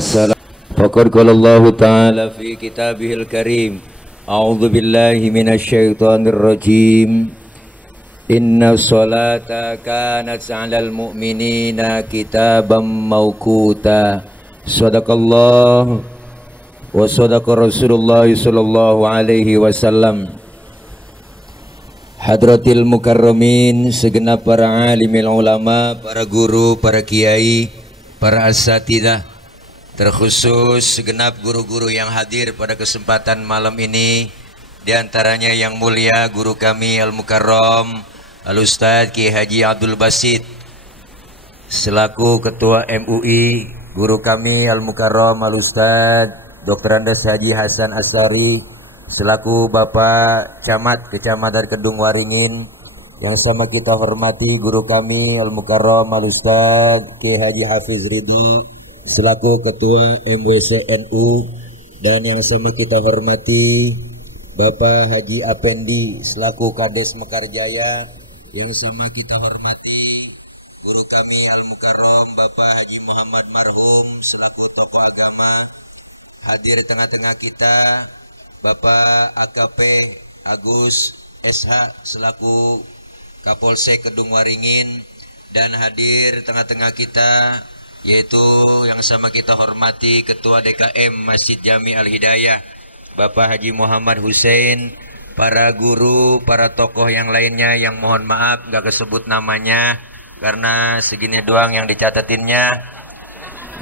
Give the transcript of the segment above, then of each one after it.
Assalam. Faqad qala Allah Ta'ala fi kitabihil karim. A'udzu billahi minasyaitonir rajim. Inna sholata kanat 'alal mu'minina kitaban mawquta. Shadaqallah wa shadaqa Rasulullah sallallahu alaihi wasallam. Hadratil mukarramin, segenap para alimil ulama, para guru, para kiai, para asatidzah, terkhusus segenap guru-guru yang hadir pada kesempatan malam ini, diantaranya yang mulia guru kami Al-Mukarram Al-Ustadz Ki Haji Abdul Basit selaku Ketua MUI, guru kami Al-Mukarram Al-Ustadz Dr. Andes Haji Hasan Asari selaku Bapak Camat Kecamatan Kedung Waringin, yang sama kita hormati guru kami Al-Mukarram Al-Ustadz Ki Haji Hafiz Ridhu selaku Ketua MWCNU, dan yang sama kita hormati Bapak Haji Apendi selaku Kades Mekarjaya, yang sama kita hormati guru kami Al-Mukarram Bapak Haji Muhammad Marhum selaku tokoh agama. Hadir di tengah-tengah kita Bapak AKP Agus SH selaku Kapolsek Kedung Waringin, dan hadir tengah-tengah kita yaitu yang sama kita hormati Ketua DKM Masjid Jami Al-Hidayah Bapak Haji Muhammad Hussein, para guru, para tokoh yang lainnya yang mohon maaf gak kesebut namanya karena segini doang yang dicatatinnya,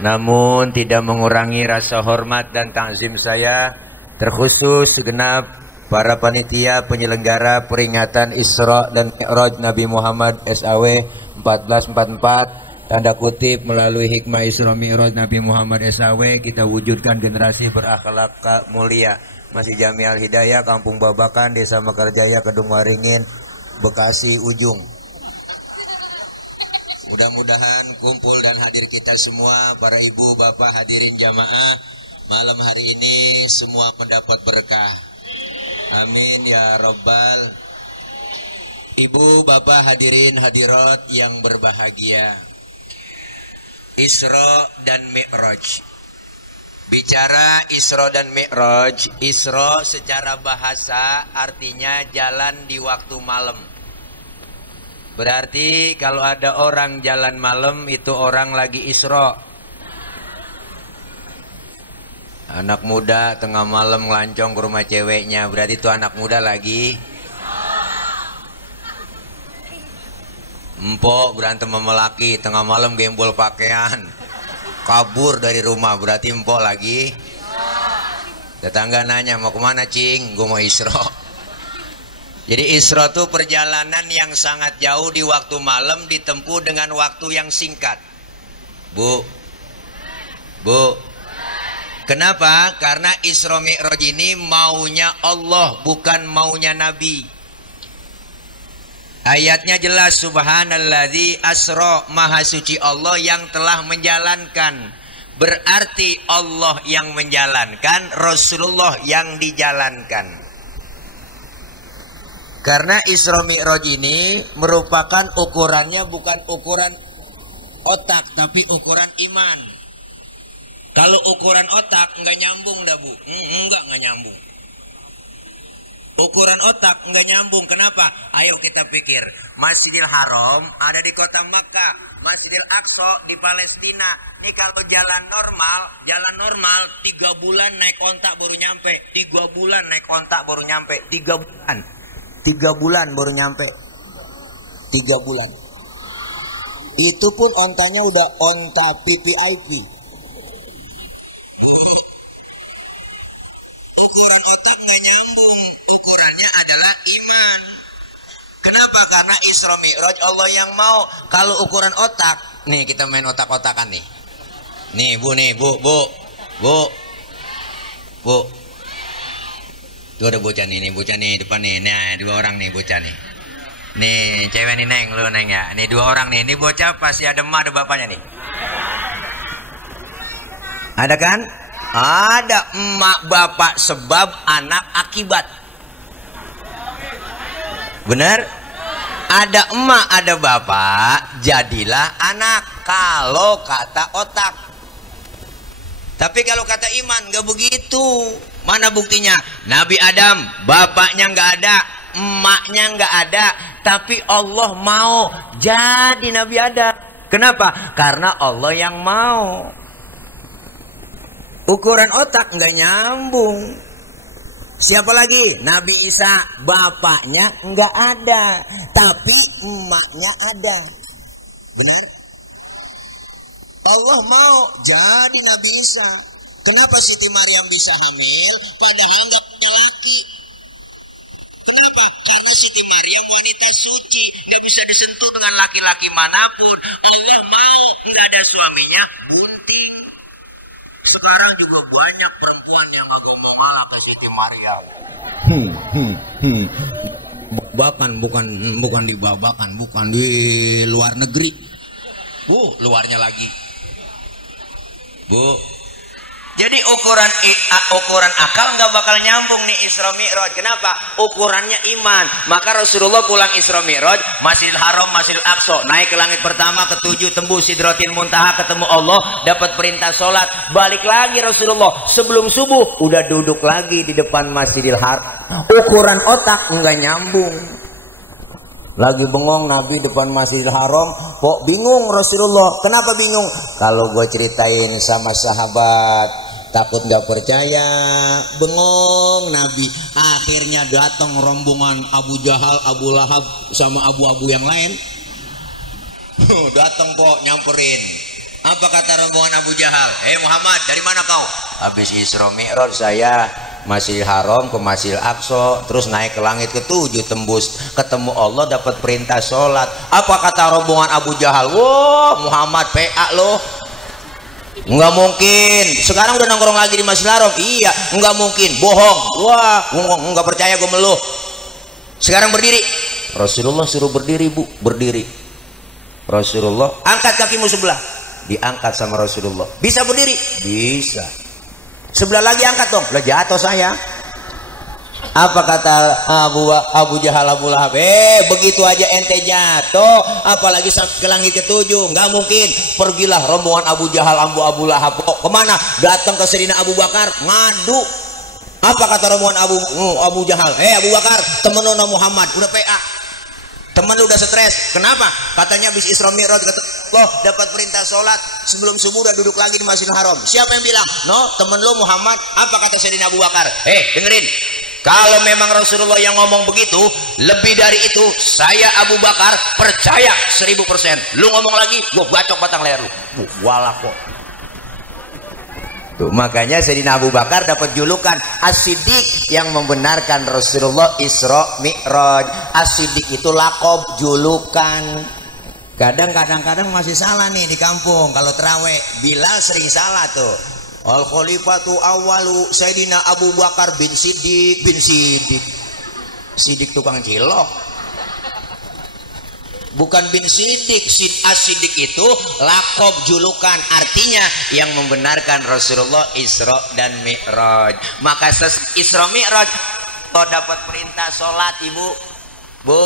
namun tidak mengurangi rasa hormat dan takzim saya, terkhusus segenap para panitia penyelenggara peringatan Isra dan Mi'raj Nabi Muhammad SAW 1444, tanda kutip melalui hikmah Isra Mi'raj Nabi Muhammad SAW kita wujudkan generasi berakhlak mulia. Masjid Jami Al-Hidayah, Kampung Babakan, Desa Mekarjaya, Kedung Waringin, Bekasi Ujung. Mudah-mudahan kumpul dan hadir kita semua, para ibu bapak hadirin jamaah malam hari ini semua mendapat berkah. Amin ya Rabbal. Ibu bapak hadirin hadirat yang berbahagia, Isra dan Mi'raj. Bicara Isra dan Mi'raj, Isra secara bahasa artinya jalan di waktu malam. Berarti kalau ada orang jalan malam itu orang lagi Isra. Anak muda tengah malam ngelancong ke rumah ceweknya, berarti itu anak muda lagi. Empok berantem sama laki tengah malam gembol pakaian, kabur dari rumah, berarti empok lagi. Tetangga nanya, mau kemana cing? Gue mau Isra. Jadi Isra itu perjalanan yang sangat jauh di waktu malam ditempuh dengan waktu yang singkat. Bu, kenapa? Karena Isra Mi'raj ini maunya Allah, bukan maunya Nabi. Ayatnya jelas, subhanalladzi asra, maha suci Allah yang telah menjalankan. Berarti Allah yang menjalankan, Rasulullah yang dijalankan. Karena Isra Mi'raj ini merupakan ukurannya bukan ukuran otak, tapi ukuran iman. Kalau ukuran otak nggak nyambung dah bu, nggak nyambung. Ukuran otak nggak nyambung. Kenapa? Ayo kita pikir, Masjidil Haram ada di kota Makkah, Masjidil Aqsa di Palestina. Ini kalau jalan normal 3 bulan naik ontak baru nyampe, 3 bulan naik ontak baru nyampe, 3 bulan. 3 bulan baru nyampe. 3 bulan. Itu pun ontanya udah onta PPIP. Ukurannya adalah iman. Kenapa? Karena Isra Mi'raj Allah yang mau. Kalau ukuran otak, nih kita main otak-otakan nih. Nih bu, tuh ada bocah nih depan nih. Nah, 2 orang nih bocah nih. Nih cewek nih neng, lu neng ya. Nih 2 orang nih. Ini bocah pasti ada emak ada bapaknya nih. Ada kan? Ada emak bapak sebab, anak akibat. Bener? Ada emak ada bapak, jadilah anak. Kalau kata otak. Tapi kalau kata iman nggak begitu. Mana buktinya? Nabi Adam bapaknya nggak ada, emaknya nggak ada, tapi Allah mau jadi Nabi Adam. Kenapa? Karena Allah yang mau. Ukuran otak nggak nyambung. Siapa lagi? Nabi Isa bapaknya nggak ada, tapi emaknya ada. Benar? Allah mau jadi Nabi Isa. Kenapa Siti Maryam bisa hamil padahal nggak punya laki? Kenapa? Karena Siti Maryam wanita suci, nggak bisa disentuh dengan laki-laki manapun. Allah mau nggak ada suaminya, bunting. Sekarang juga banyak perempuan yang agak mau ngalah ke Siti Maryam. Bukan dibabakan, bukan di luar negeri. Luarnya lagi. Jadi ukuran akal nggak bakal nyambung nih Isra Mi'raj. Kenapa? Ukurannya iman. Maka Rasulullah pulang Isra Mi'raj, Masjidil Haram, Masjidil Aqsa, naik ke langit pertama, ketujuh, tembus Sidratil Muntaha, ketemu Allah, dapat perintah sholat, balik lagi Rasulullah sebelum subuh udah duduk lagi di depan Masjidil Haram. Ukuran otak nggak nyambung. Lagi bengong Nabi depan Masjidil Haram, kok bingung Rasulullah. Kenapa bingung? Kalau gue ceritain sama sahabat takut nggak percaya, bengong Nabi. Akhirnya datang rombongan Abu Jahal, Abu Lahab sama abu-abu yang lain. Datang kok nyamperin. Apa kata rombongan Abu Jahal? Muhammad, dari mana kau? Habis Isra Mi'raj saya Masjidil Haram ke Masjidil Aqsa, terus naik ke langit ketujuh, tembus ketemu Allah, dapat perintah sholat. Apa kata rombongan Abu Jahal? Wah, Muhammad PA loh. Enggak mungkin. Sekarang udah nongkrong lagi di Masjidil Haram. Iya, enggak mungkin. Bohong. Wah, enggak percaya gue meluh. Sekarang berdiri. Rasulullah suruh berdiri, Bu. Berdiri. Rasulullah, angkat kakimu sebelah. Diangkat sama Rasulullah. Bisa berdiri? Bisa. Sebelah lagi angkat dong. Lah jatuh saya. Apa kata Abu Jahal, Abu Lahab? Begitu aja ente jatuh, apalagi ke langit ketujuh. Nggak mungkin. Pergilah rombongan Abu Jahal, Abu Lahab. Kemana? Datang ke Sayyidina Abu Bakar, ngadu. Apa kata rombongan Abu Jahal? Abu Bakar, temen lu Muhammad udah PA. Temen lu udah stres. Kenapa? Katanya habis Isra Mi'raj loh dapat perintah sholat, sebelum subuh udah duduk lagi di Masjidil Haram. Siapa yang bilang? No, temen lu Muhammad. Apa kata Sayyidina Abu Bakar? Dengerin. Kalau memang Rasulullah yang ngomong begitu, lebih dari itu saya Abu Bakar percaya 1000%. Lu ngomong lagi, gua bacok batang leher lu. Walah kok. Tuh, makanya Sayyidina Abu Bakar dapat julukan As-Siddiq yang membenarkan Rasulullah Isra Mi'raj. As-Siddiq itu lakob, julukan. Kadang-kadang masih salah nih di kampung kalau terawih. Bilal sering salah tuh. Al Khalifatu awalu Sayyidina Abu Bakar bin Siddiq bin Siddiq. Siddiq tukang cilok. Bukan bin Siddiq. As-Siddiq itu lakob, julukan, artinya yang membenarkan Rasulullah Isra dan Mi'raj. Maka Isra Mi'raj dapat perintah sholat, Ibu. Bu,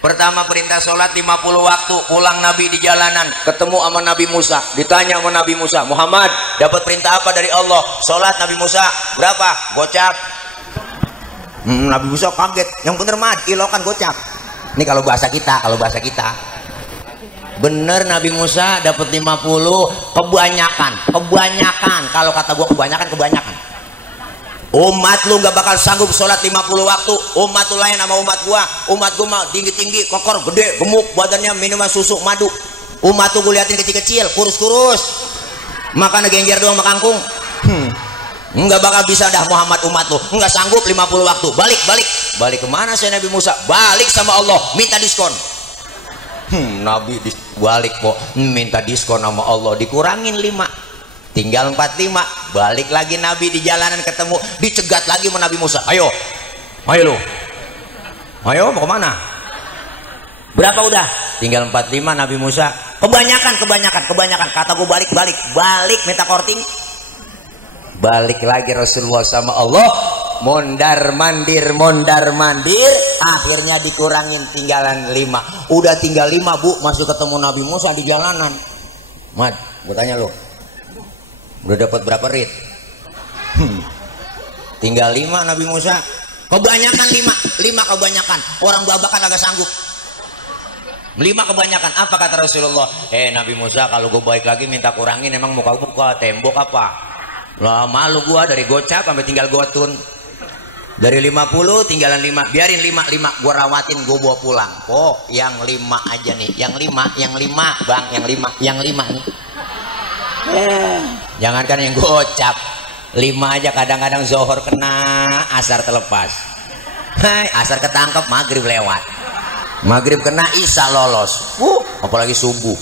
pertama perintah sholat 50 waktu. Pulang Nabi di jalanan, ketemu sama Nabi Musa. Ditanya sama Nabi Musa, Muhammad dapat perintah apa dari Allah? Sholat. Nabi Musa, berapa? Gocap. Nabi Musa kaget. Yang bener mah ilokan gocap. Ini kalau bahasa kita, bener Nabi Musa dapat 50. Kebanyakan. Kalau kata gua kebanyakan. Umat lu gak bakal sanggup sholat 50 waktu. Umat lu lain sama umat gua. Umat gua mah tinggi-tinggi, kokor, gede, gemuk, badannya minuman susu, madu. Umat tuh gua liatin kecil-kecil, kurus-kurus, makan genjer doang sama kangkung. Nggak bakal bisa dah Muhammad umat lu. Nggak sanggup 50 waktu. Balik kemana saya Nabi Musa? Balik sama Allah, minta diskon. Nabi balik kok, minta diskon sama Allah, dikurangin 5, tinggal 45. Balik lagi Nabi di jalanan, ketemu, dicegat lagi sama Nabi Musa. Ayo lu, ayo mau kemana? Berapa udah? Tinggal 45. Nabi Musa, kebanyakan. Kata gue balik minta korting. Balik lagi Rasulullah sama Allah, mondar mandir, akhirnya dikurangin tinggalan 5. Udah tinggal 5, Bu, masuk ketemu Nabi Musa di jalanan. Mat, gue tanya lo, Udah dapat berapa rit? Tinggal 5 Nabi Musa. Kebanyakan 5 kebanyakan. Orang babakan agak sanggup. 5 kebanyakan. Apa kata Rasulullah? Nabi Musa, kalau gue baik lagi minta kurangin, emang muka buka tembok apa? Lah malu gua dari gocap sampai tinggal gotun. Dari 50 tinggalan 5. Biarin 5 gua rawatin, gua bawa pulang. Oh, yang 5 aja nih. Yang 5, Bang, yang 5 nih. Jangankan yang gocap. 5 aja kadang-kadang zohor kena, asar terlepas. Hai, asar ketangkep, maghrib lewat. Maghrib kena, isya lolos. Apalagi subuh.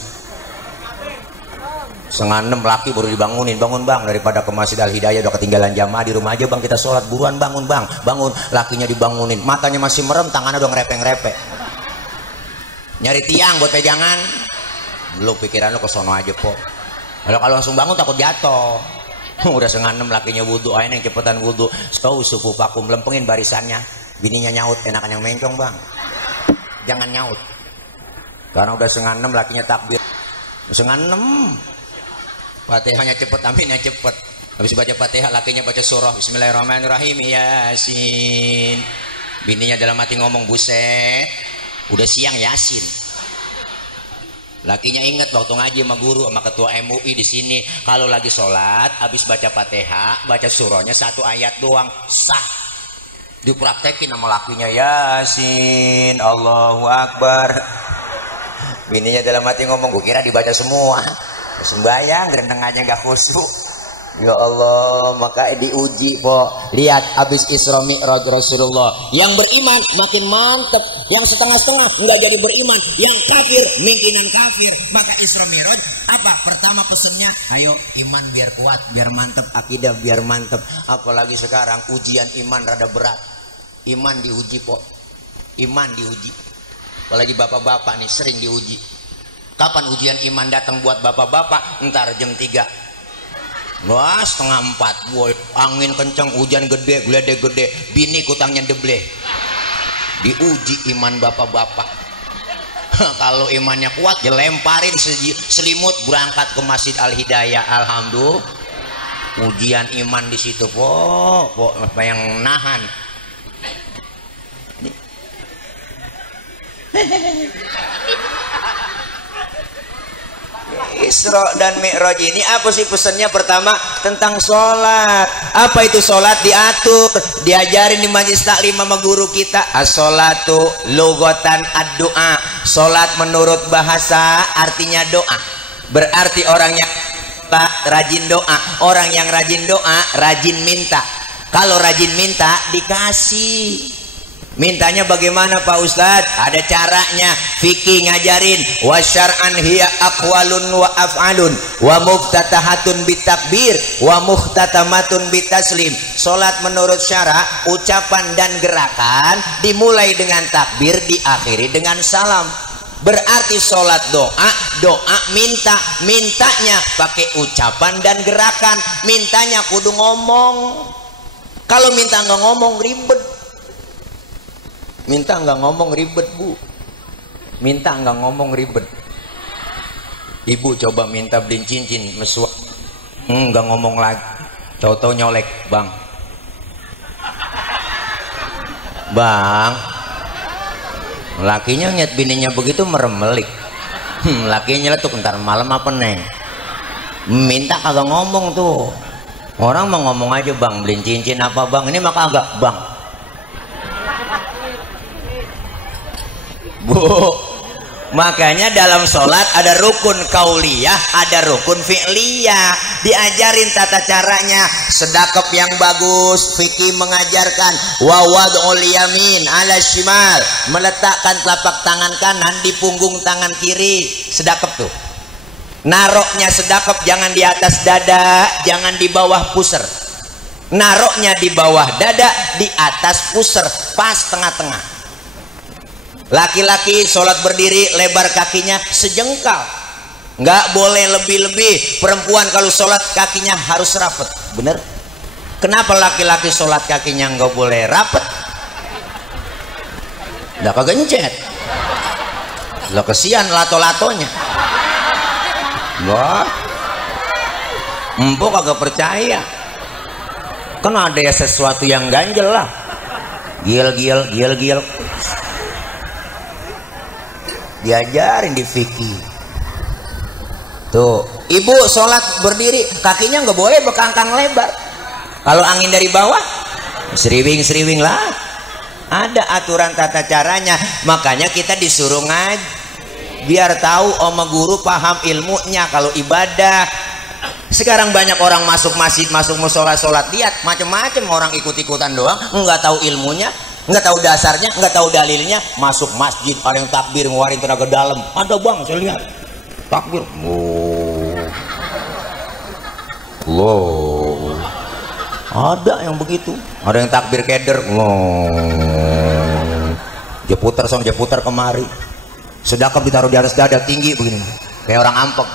5:30 laki baru dibangunin. Bangun bang, daripada ke Masjid Al Hidayah udah ketinggalan jamaah, di rumah aja bang kita sholat. Buruan bangun bang, bangun. Lakinya dibangunin, matanya masih merem, tangannya udah ngerepeng-repeng. Nyari tiang buat pegangan. Lu pikiran lu ke sono aja po. Kalau langsung bangun takut jatuh. Udah 5:30 lakinya wudhu, ayo yang cepetan wudhu. Supu pakum, lempengin barisannya. Bininya nyaut, enakan yang mencong bang. Jangan nyaut. Karena udah 5:30 lakinya takbir. 5:30. Fatihahnya cepet, aminnya cepet. Habis baca Fatihah, lakinya baca surah Bismillahirrahmanirrahim, Yasin. Bininya dalam hati ngomong, buset, udah siang Yasin. Lakinya ingat waktu ngaji sama guru sama ketua MUI di sini, kalau lagi sholat habis baca Fatihah, baca surahnya 1 ayat doang, sah. Dipraktekin sama lakinya, Yasin, Allahu Akbar. Bininya dalam hati ngomong, gue kira dibaca semua. Sembayang gerendeng aja nggak khusyuk. Ya Allah, maka diuji po. Lihat abis Isra Mi'raj Rasulullah, yang beriman makin mantep, yang setengah-setengah nggak jadi beriman, yang kafir mungkinan kafir. Maka Isra Mi'raj apa? Pertama pesennya, ayo iman biar kuat, biar mantep, akidah biar mantep. Apalagi sekarang ujian iman rada berat. Iman diuji po, iman diuji. Apalagi bapak-bapak nih sering diuji. Kapan ujian iman datang buat bapak-bapak? Ntar jam 3. Wah, 3:30. Boy, angin kencang, hujan gede, geledek gede. Bini kutangnya debleh. Diuji iman bapak-bapak. Kalau imannya kuat, ya lemparin selimut berangkat ke Masjid Al Hidayah. Alhamdulillah. Ujian iman di situ, po yang nahan. Isra dan Mi'raj ini apa sih pesannya? Pertama tentang sholat. Apa itu sholat? Diatur, diajarin di majelis taklim sama guru kita. As-sholatu lugatan ad-doa. Sholat menurut bahasa artinya doa. Berarti orang yang rajin doa. Orang yang rajin doa rajin minta. Kalau rajin minta dikasih. Mintanya bagaimana Pak Ustadz? Ada caranya. Fikih ngajarin, wa syar'an hiya aqwalun wa af'alun wa muftatahatun bitakbir wa muhtatamatun bitaslim. Salat menurut syara, ucapan dan gerakan dimulai dengan takbir, diakhiri dengan salam. Berarti salat doa, doa minta, mintanya pakai ucapan dan gerakan. Mintanya kudu ngomong. Kalau minta nggak ngomong ribet. Minta nggak ngomong ribet bu. Minta nggak ngomong ribet. Ibu coba minta beliin cincin mesua, nggak ngomong lagi. Coto nyolek, bang. Bang, lakinya ngeliat bininya begitu meremelik. Lakinya letuk, ntar malam apa neng? Minta kagak ngomong tuh. Orang mau ngomong aja, bang beliin cincin apa bang? Ini mah kagak, bang. Bu, makanya dalam sholat ada rukun kauliyah, ada rukun fi'liyah. Diajarin tata caranya. Sedekap yang bagus, fikih mengajarkan wa wad'ul yamin ala shimal, meletakkan telapak tangan kanan di punggung tangan kiri. Sedekap tuh. Naroknya sedekap jangan di atas dada, jangan di bawah pusar. Naroknya di bawah dada, di atas pusar, pas tengah-tengah. Laki-laki sholat berdiri lebar kakinya sejengkal, nggak boleh lebih-lebih. Perempuan kalau sholat kakinya harus rapet, bener? Kenapa laki-laki sholat kakinya nggak boleh rapet? Nggak kegencet, lo kesian lato-latonya. Wah, Empok kagak percaya. Kan ada ya sesuatu yang ganjel lah. Gil. Diajarin di fikih. Tuh, ibu sholat berdiri, kakinya nggak boleh bekangkang lebar. Kalau angin dari bawah, seriwing lah. Ada aturan tata caranya. Makanya kita disuruh ngaji, biar tahu sama guru paham ilmunya. Kalau ibadah, sekarang banyak orang masuk masjid, masuk musola, sholat, lihat macam-macam orang ikut-ikutan doang, nggak tahu ilmunya, nggak tahu dasarnya, nggak tahu dalilnya. Masuk masjid ada yang takbir ngeluarin tenaga dalam, ada bang, saya lihat takbir, loh, ada yang begitu, ada yang takbir keder, jeputar sama jeputar kemari, sedekap ditaruh di atas dada tinggi begini, kayak orang ampek.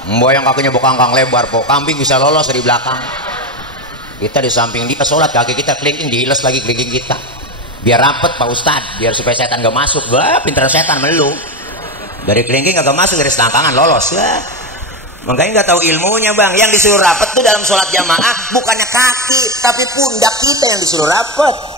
Mbak yang kakinya bokangkang lebar, po kambing bisa lolos dari belakang. Kita di samping dia sholat, kaki kita kelingking, dihilas lagi kelingking kita, biar rapet Pak Ustadz, biar supaya setan gak masuk. Wah, pintar setan melu, dari kelingking gak masuk, dari selangkangan lolos. Wah, makanya nggak tahu ilmunya bang. Yang disuruh rapet tuh dalam sholat jamaah bukannya kaki, tapi pundak kita yang disuruh rapet.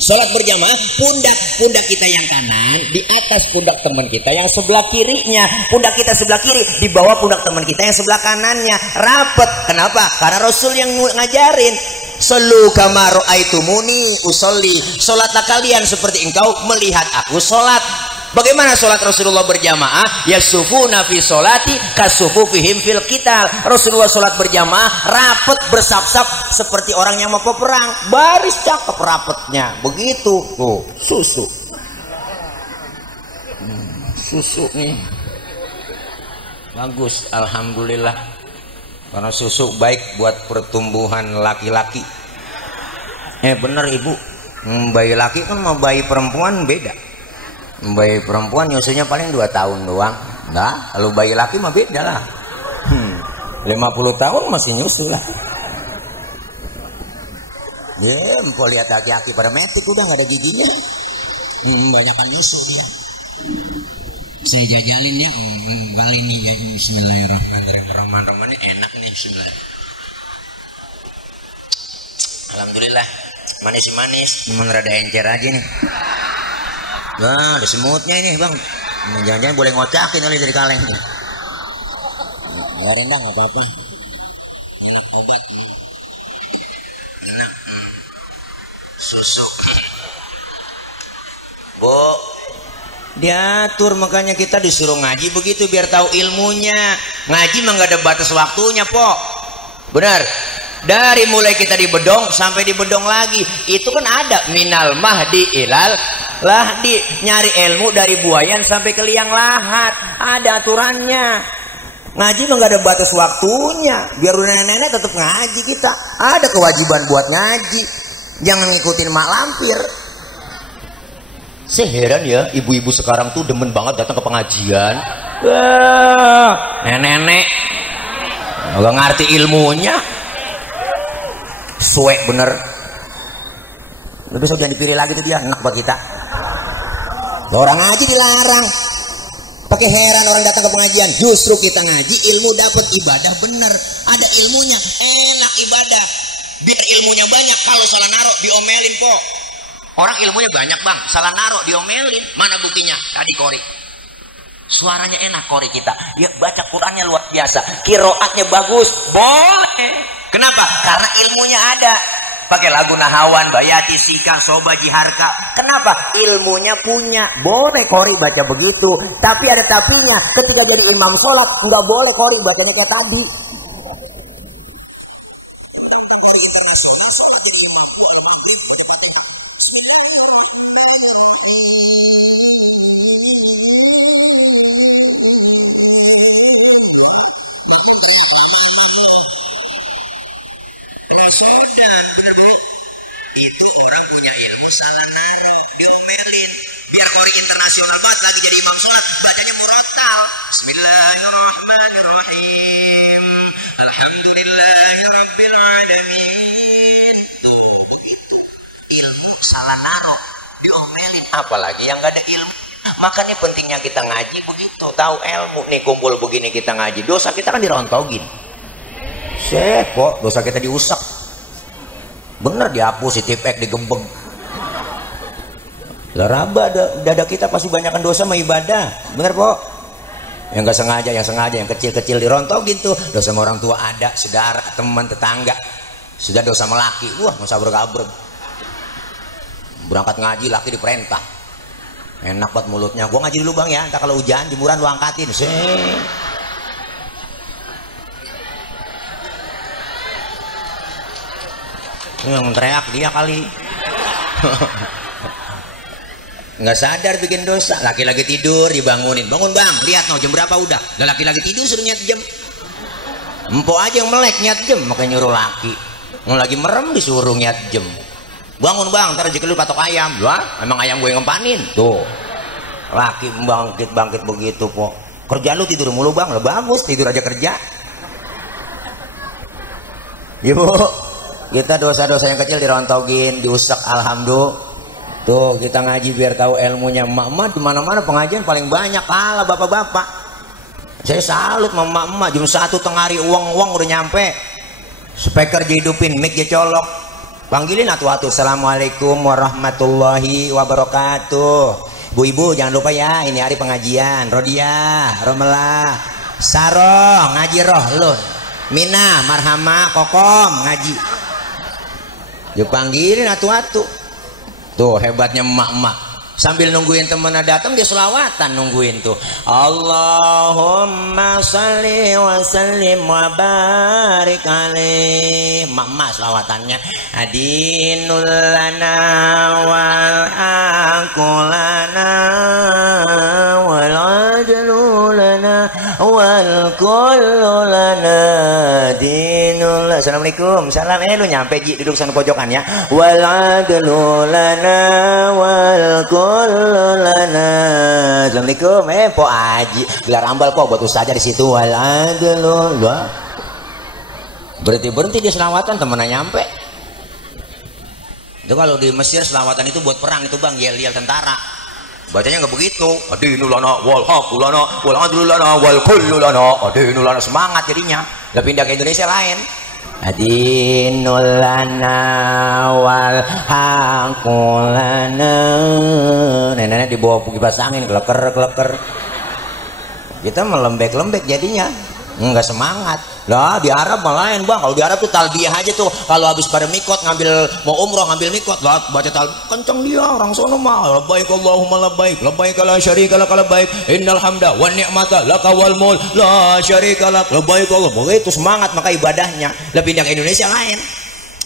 Sholat berjamaah, pundak kita yang kanan di atas pundak teman kita yang sebelah kirinya, pundak kita sebelah kiri di bawah pundak teman kita yang sebelah kanannya, rapet. Kenapa? Karena Rasul yang ngajarin, sallu kama ra'aitumuni usolli, sholatlah kalian seperti engkau melihat aku sholat. Bagaimana sholat Rasulullah berjamaah? Yasufuna fi sholati kasufufihim fil qital. Rasulullah sholat berjamaah rapet bersap-sap seperti orang yang mau perang, baris cakep rapetnya begitu. Tuh susu nih bagus, alhamdulillah, karena susu baik buat pertumbuhan laki-laki. Bener ibu, bayi laki kan sama bayi perempuan beda. Bayi perempuan nyusunya paling 2 tahun doang. Nah, kalau bayi laki mah beda lah. 50 tahun masih nyusu lah. Empok lihat laki-laki pada metik udah nggak ada giginya. Banyakan nyusu dia. Saya jajalin ya. Kali ini ya, bismillahirrahmanirrahim. Ini enak nih, bismillah. Alhamdulillah, manis-manis. Cuman rada encer aja nih. Wah, ada semutnya ini bang. Jangan-jangan boleh ngocakin kali dari kaleng. Nggak rendah nggak apa-apa. Enak obat nih. Enak. Susu. Diatur, makanya kita disuruh ngaji begitu biar tahu ilmunya. Ngaji mah nggak ada batas waktunya, po. Benar. Dari mulai kita di bedong sampai di bedong lagi, itu kan ada minal mahdi ilal lahdi, nyari ilmu dari buayan sampai ke liang lahat, ada aturannya. Ngaji mah gak ada batas waktunya, biar udah nenek-nenek tetap ngaji kita. Ada kewajiban buat ngaji, jangan ngikutin mak lampir. Saya heran ya, ibu-ibu sekarang tuh demen banget datang ke pengajian. Nenek-nenek gak ngerti ilmunya, suek bener. Besok jangan dipilih lagi tuh dia, enak buat kita. Orang ngaji dilarang. Pakai heran orang datang ke pengajian. Justru kita ngaji ilmu dapat, ibadah bener, ada ilmunya, enak ibadah. Biar ilmunya banyak. Kalau salah naruh diomelin po. Orang ilmunya banyak bang, salah naruh diomelin. Mana buktinya? Tadi kori. Suaranya enak kori kita. Ya baca Qurannya luar biasa. Kiroatnya bagus. Boleh. Kenapa? Karena ilmunya ada. Pakai lagu Nahawan, Bayati, Sika, Soba, Jiharka. Kenapa? Ilmunya punya. Boleh kori baca begitu. Tapi ada tapinya. Ketika jadi imam sholat, nggak boleh kori bacanya kayak tadi. Bener bu, itu orang punya ilmu salah naruh, diomelin. Biar kori internasional banget lagi jadi imam sholat, bacanya murattal. Bismillahirrahmanirrahim. Alhamdulillahirabbil alamin. Tuh begitu. Ilmu salah naruh, diomelin. Apalagi yang gak ada ilmu. Makanya pentingnya kita ngaji begitu, tahu ilmu. Nih kumpul begini kita ngaji, dosa kita kan dirontogin. Kok dosa kita diusap. Bener dihapus, ditipek, digembeng. Laraba dada kita pasti banyakkan dosa sama ibadah. Bener po? Yang nggak sengaja, yang kecil-kecil dirontogin tuh. Dosa sama orang tua ada, saudara, teman, tetangga. Sudah dosa sama laki, wah masa bergabreg. Berangkat ngaji laki diperintah. Enak banget mulutnya. Gua ngaji dulu bang ya, entar kalau hujan jemuran lu angkatin. Yang teriak dia kali. Nggak sadar bikin dosa. Laki lagi tidur dibangunin, bangun bang, lihat no jam berapa udah. Lah laki lagi tidur suruh nyet jam. Empok aja yang melek nyet jam, makanya nyuruh laki. Mau lagi merem disuruh nyet jam. Bangun bang, ntar rezeki lu patok ayam. Wah, emang ayam gue yang ngempanin. Tuh, laki bangkit begitu po. Kerja lu tidur mulu bang, lah bagus tidur aja kerja. Yuk. Kita dosa-dosa yang kecil dirontogin, diusek, alhamdulillah. Tuh kita ngaji biar tahu ilmunya. Emak-emak di mana-mana pengajian paling banyak kalah bapak-bapak. Saya salut sama emak-emak jam 1 tengah hari uang udah nyampe. Speaker dihidupin, mic dicolok. Panggilin atu-atu. Assalamualaikum warahmatullahi wabarakatuh. Bu-ibu jangan lupa ya, ini hari pengajian. Rodia, Romelah, Saroh ngaji roh lu. Mina, Marhama, Kokom ngaji. Dipanggilin atu-atu. Tuh hebatnya emak-emak. Sambil nungguin temennya datang dia selawatan nungguin tuh. Allahumma salli wa sallim wa barik alaih. Emak-emak selawatannya. Adinul lana wal akulana wal ajlu lana wal kullu lana dinul. Assalamualaikum. Salam. Lu nyampe Ji, duduk sana pojokan ya. Wal adlu lana wal kullu lana. Assalamualaikum. Po Aji gelar ambal po buat ustazah di situ. Wal adlu. Berhenti dia selawatan temennya nyampe. Itu kalau di Mesir selawatan itu buat perang itu bang, yel-yel tentara. Bacanya nggak begitu. Adinul lana wal haqu lana wal adlu lana wal kullu lana. Adinul lana semangat jadinya. Udah pindah ke Indonesia lain. Adinul lana wal haqu lana. Nenek-nenek dibawa kipas angin kleker. Kita melembek-lembek jadinya. Nggak semangat. Lah di Arab malah lain bang. Kalau di Arab tuh talbiyah aja tuh. Kalau habis pada mikot ngambil mau umroh ngambil mikot lah baca kenceng dia orang sono mah. Labbaik Allahumma labbaik. Labbaik la syarika lak labbaik. Innal hamda wan ni'mata laka wal mulk la syarika lak. Labbaik Allah. Begitu semangat maka ibadahnya. Lah pindah ke Indonesia lain.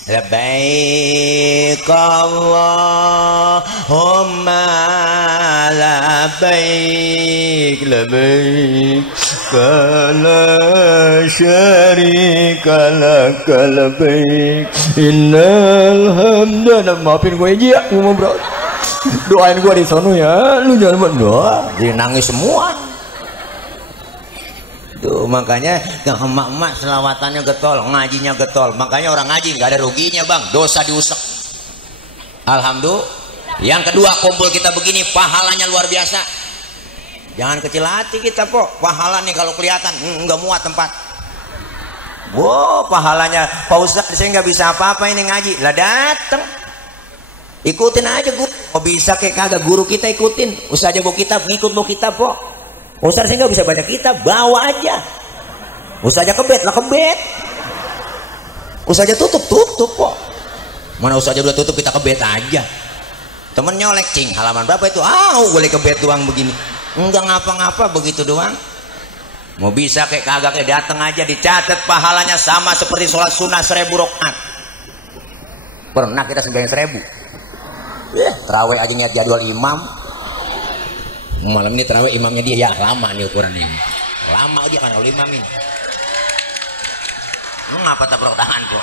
Labbaik Allahumma labbaik. Labbaik la syarika lak labbaik. Innal hamda. Maafin gue aja ya, bro. Doain gue di sono ya. Lu jangan berdoa. Jadi nangis semua. Tuh makanya emak-emak selawatannya getol, ngajinya getol. Makanya orang ngaji nggak ada ruginya bang, dosa diusek. Alhamdulillah. Yang kedua kumpul kita begini pahalanya luar biasa. Jangan kecil hati kita po. Pahala nih kalau kelihatan nggak muat tempat. Wow pahalanya Pak Ustadz saya nggak bisa apa-apa ini ngaji. Lah dateng. Ikutin aja guru. Oh bisa kayak kagak guru kita ikutin. Usah aja bawa kitab, ngikut bawa kitab po. Ustaz saya nggak bisa baca kitab, bawa aja. Ustaz aja kebet lah kebet. Ustaz aja tutup kok. Mana Ustaz aja udah tutup kita kebet aja. Temen nyolek cing halaman berapa itu? Boleh kebet doang begini. Enggak ngapa-ngapa begitu doang. Mau bisa kayak kagak kayak datang aja dicatat pahalanya sama seperti sholat sunnah 1000 rakaat. Pernah kita sembahyang 1000. Terawih aja niat jadwal imam. Malam ini terawih imamnya dia ya lama nih ukurannya. Lama dia kan oleh imam ini. Ngapa tepuk tangan kok?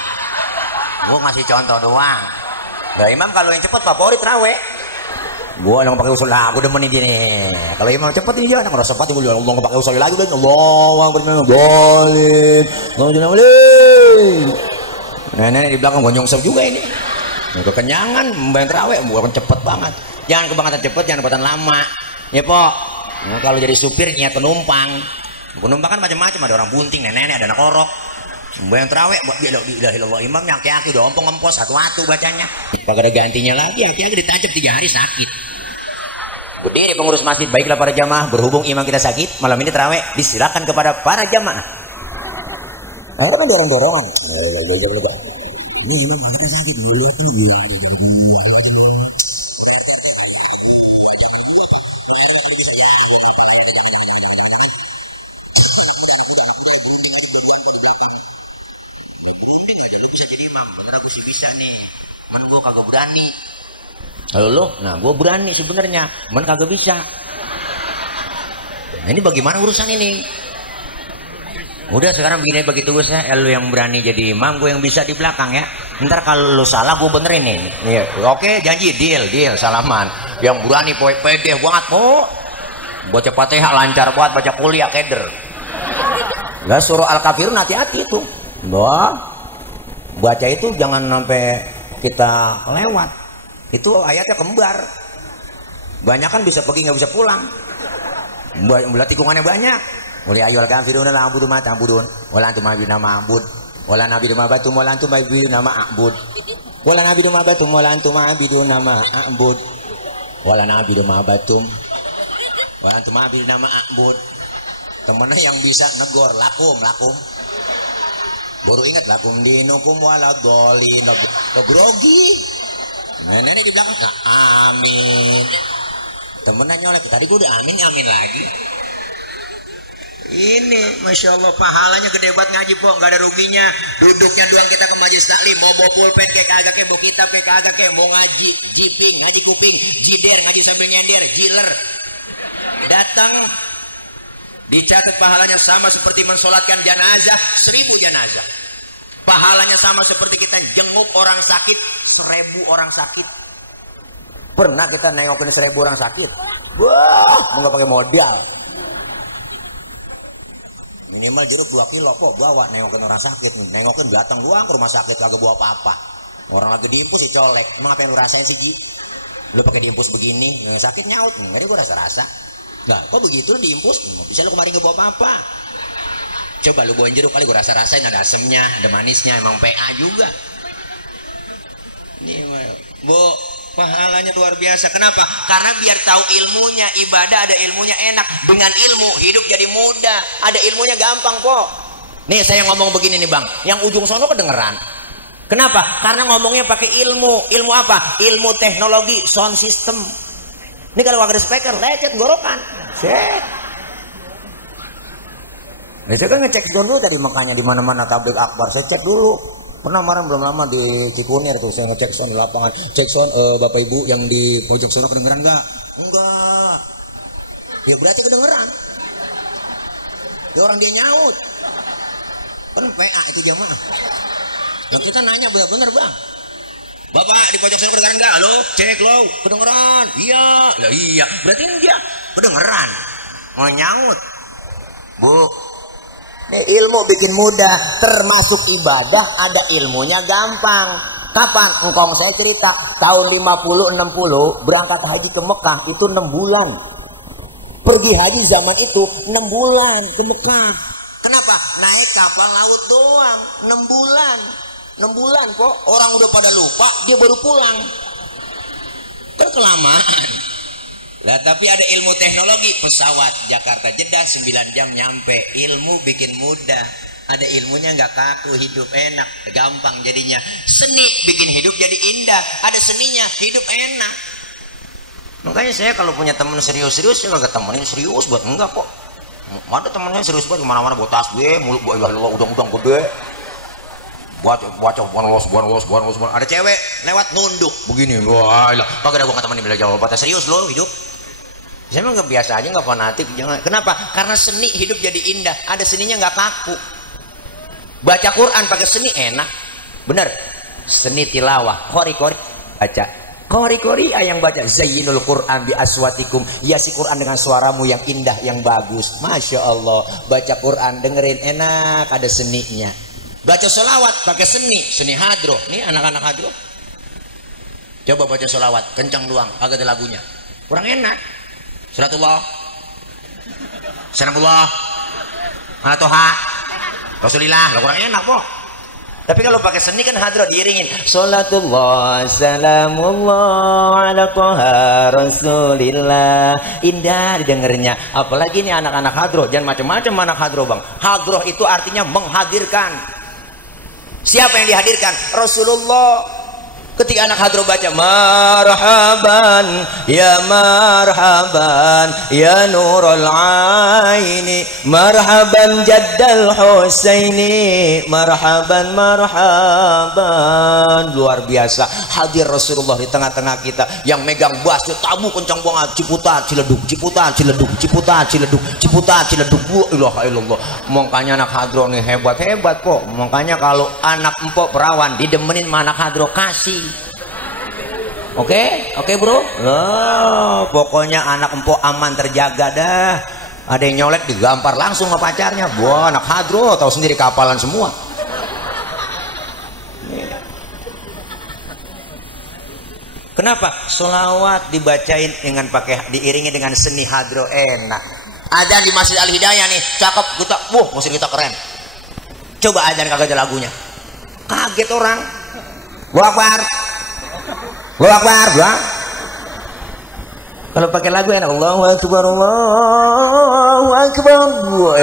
Gua ngasih contoh doang. Nah imam kalau yang cepet favorit terawih. Gua yang pakai usul lah, gua demen ini nih. Kalau imam cepet ini jangan ngerasa cepet gua Allah enggak pakai usul lagi dan Allahu akbar boleh. Nenek di belakang gonjong sep juga ini. Kekenyangan membayang terawih bukan cepet banget. Jangan kebangetan cepet, jangan kebangetan lama. Ya po, kalau jadi supir niat penumpang kan macam-macam, ada orang bunting, nenek, ada anak orok. Sembahyang tarawih buat dia la ilaha illallah imamnya aki-aki udah ompong-ompos satu-satu bacanya. Kagak ada gantinya lagi, aki-aki ditajam 3 hari sakit. Berdiri pengurus masjid, baiklah para jamaah, berhubung imam kita sakit, malam ini tarawih disilakan kepada para jamaah. Nah, kan dorong-dorongan. Halo lo, nah gue berani sebenarnya, cuman kagak bisa. Nah ini bagaimana urusan ini? Udah sekarang begini bagi tugas saya, lu yang berani jadi imam, gue yang bisa di belakang ya. Ntar kalau lu salah gue benerin nih. Iya, oke janji deal salaman. Yang berani pede banget po. Baca Fatihah lancar banget, baca kuliah keder. Lah suruh Al-Kafirun hati-hati itu. Baca itu jangan sampai kita lewat. Itu ayatnya kembar. Banyak kan bisa pergi nggak bisa pulang. Belah tikungannya banyak. Mulai ayyuhal kafirun la a'budu ma ta'budun wala antum a'buduna ma a'bud wala na'budu ma batum wala antum a'buduna ma a'bud wala na'budu ma batum wala antum a'buduna ma a'bud wala na'budu ma batum wala antum a'buduna ma a'bud. Temennya yang bisa negor lakum baru ingat lakum dinukum wala golin grogi. Nenek di belakang amin. Temennya nyolek tadi gue udah amin lagi. Ini Masya Allah pahalanya gede banget ngaji po, nggak ada ruginya. Duduknya doang kita ke majelis taklim, mau bawa pulpen kayak kagak kayak, bawa kitab kayak kagak kayak, mau ngaji jiping, ngaji kuping, jider, ngaji sambil nyender, jiler. Datang dicatat pahalanya sama seperti mensolatkan jenazah 1000 jenazah. Pahalanya sama seperti kita jenguk orang sakit 1000 orang sakit. Pernah kita nengokin 1000 orang sakit? Wah, mau nggak pakai modal. Minimal jeruk 2 kilo kok bawa nengokin orang sakit. Nengokin datang doang ke rumah sakit kagak bawa apa-apa. Orang lagi diimpus dicolek. Emang apa yang lu rasain sih Ji? Lu pakai diimpus begini, yang sakit nyaut. Enggak, gua rasa-rasa. Nah, kok begitu diimpus? Bisa lu kemarin gak bawa apa-apa. Coba lu bawain jeruk kali gua rasa-rasain ada asemnya, ada manisnya, emang PA juga. Ini Bu, pahalanya luar biasa. Kenapa? Karena biar tahu ilmunya, ibadah ada ilmunya enak. Dengan ilmu hidup jadi mudah. Ada ilmunya gampang kok. Nih saya ngomong begini nih Bang, yang ujung sono kedengeran. Kenapa? Karena ngomongnya pakai ilmu. Ilmu apa? Ilmu teknologi sound system. Ini kalau ada speaker lecet gorokan. Set. Nah, saya kan ngecek dulu tadi, makanya di mana-mana tablik akbar saya cek dulu. Pernah kemarin belum lama di Cikunir tuh saya ngecek sound di lapangan. Cek sound Bapak Ibu yang di pojok sana kedengeran enggak? Enggak. Ya berarti kedengeran. Ya orang dia nyaut. Kan PA itu jamaah. Nah kita nanya benar-benar Bang. Bapak di pojok sana kedengeran enggak? Halo, cek lo, kedengeran. Iya. Lah iya, berarti dia kedengeran. Mau nyaut. Bu, ini ilmu bikin mudah, termasuk ibadah ada ilmunya gampang. Kapan? Engkong saya cerita, tahun 50-60 berangkat haji ke Mekah itu 6 bulan. Pergi haji zaman itu 6 bulan ke Mekah. Kenapa? Naik kapal laut doang 6 bulan. 6 bulan kok, orang udah pada lupa, dia baru pulang. Kan kelamaan. Lah tapi ada ilmu teknologi, pesawat Jakarta Jeddah 9 jam nyampe. Ilmu bikin mudah. Ada ilmunya nggak kaku, hidup enak, gampang jadinya. Seni bikin hidup jadi indah. Ada seninya, hidup enak. Makanya saya kalau punya teman serius-serius, saya nggak temenin serius buat enggak kok. Ada temennya serius buat kemana-mana buat tasbih, mulut buat Allah udang-udang gede. Baca buan los. Ada cewek lewat nunduk begini. Wah, kagak ada gua temenin bela jawab. Batas serius lo hidup. Saya emang nggak biasa aja, nggak fanatik. Jangan. Kenapa? Karena seni hidup jadi indah. Ada seninya nggak kaku. Baca Quran pakai seni enak, bener. Seni tilawah, kori baca. Kori yang baca zayyinul Quran bi aswatikum, hiasi Quran dengan suaramu yang indah, yang bagus. Masya Allah, baca Quran dengerin enak, ada seninya. Baca selawat pakai seni hadro. Nih anak-anak hadro. Coba baca selawat, kencang doang, agak ada lagunya. Kurang enak. Salatullah, sanamullah, alatoha, Rasulillah, lah kurang enak po. Tapi kalau pakai seni kan hadroh diiringin. Salatullah salamullah ala toha rasulillah. Indah didengarnya. Apalagi ini anak-anak hadroh. Jangan macam-macam anak hadroh bang. Hadroh itu artinya menghadirkan. Siapa yang dihadirkan? Rasulullah. Ketika anak hadroh baca marhaban ya nurul aini marhaban jaddal husaini marhaban luar biasa hadir Rasulullah di tengah-tengah kita yang megang bass tabu kencang banget ciputat ciledug ilaha illallah. Makanya anak hadroh nih hebat kok. Makanya kalau anak empok perawan didemenin sama anak hadroh kasih. Oke bro. Pokoknya anak empok aman terjaga dah. Ada yang nyolek digampar langsung sama pacarnya. Wah, anak hadroh tahu sendiri kapalan semua. Kenapa? Sholawat dibacain dengan diiringi dengan seni hadroh enak. Adzan di Masjid Al Hidayah nih, cakep kita. Masjid kita keren. Coba adzan kagak ada lagunya. Kaget orang. Allahu Akbar, bang. Kalau pakai lagu enak. Allahu Akbar. Wah,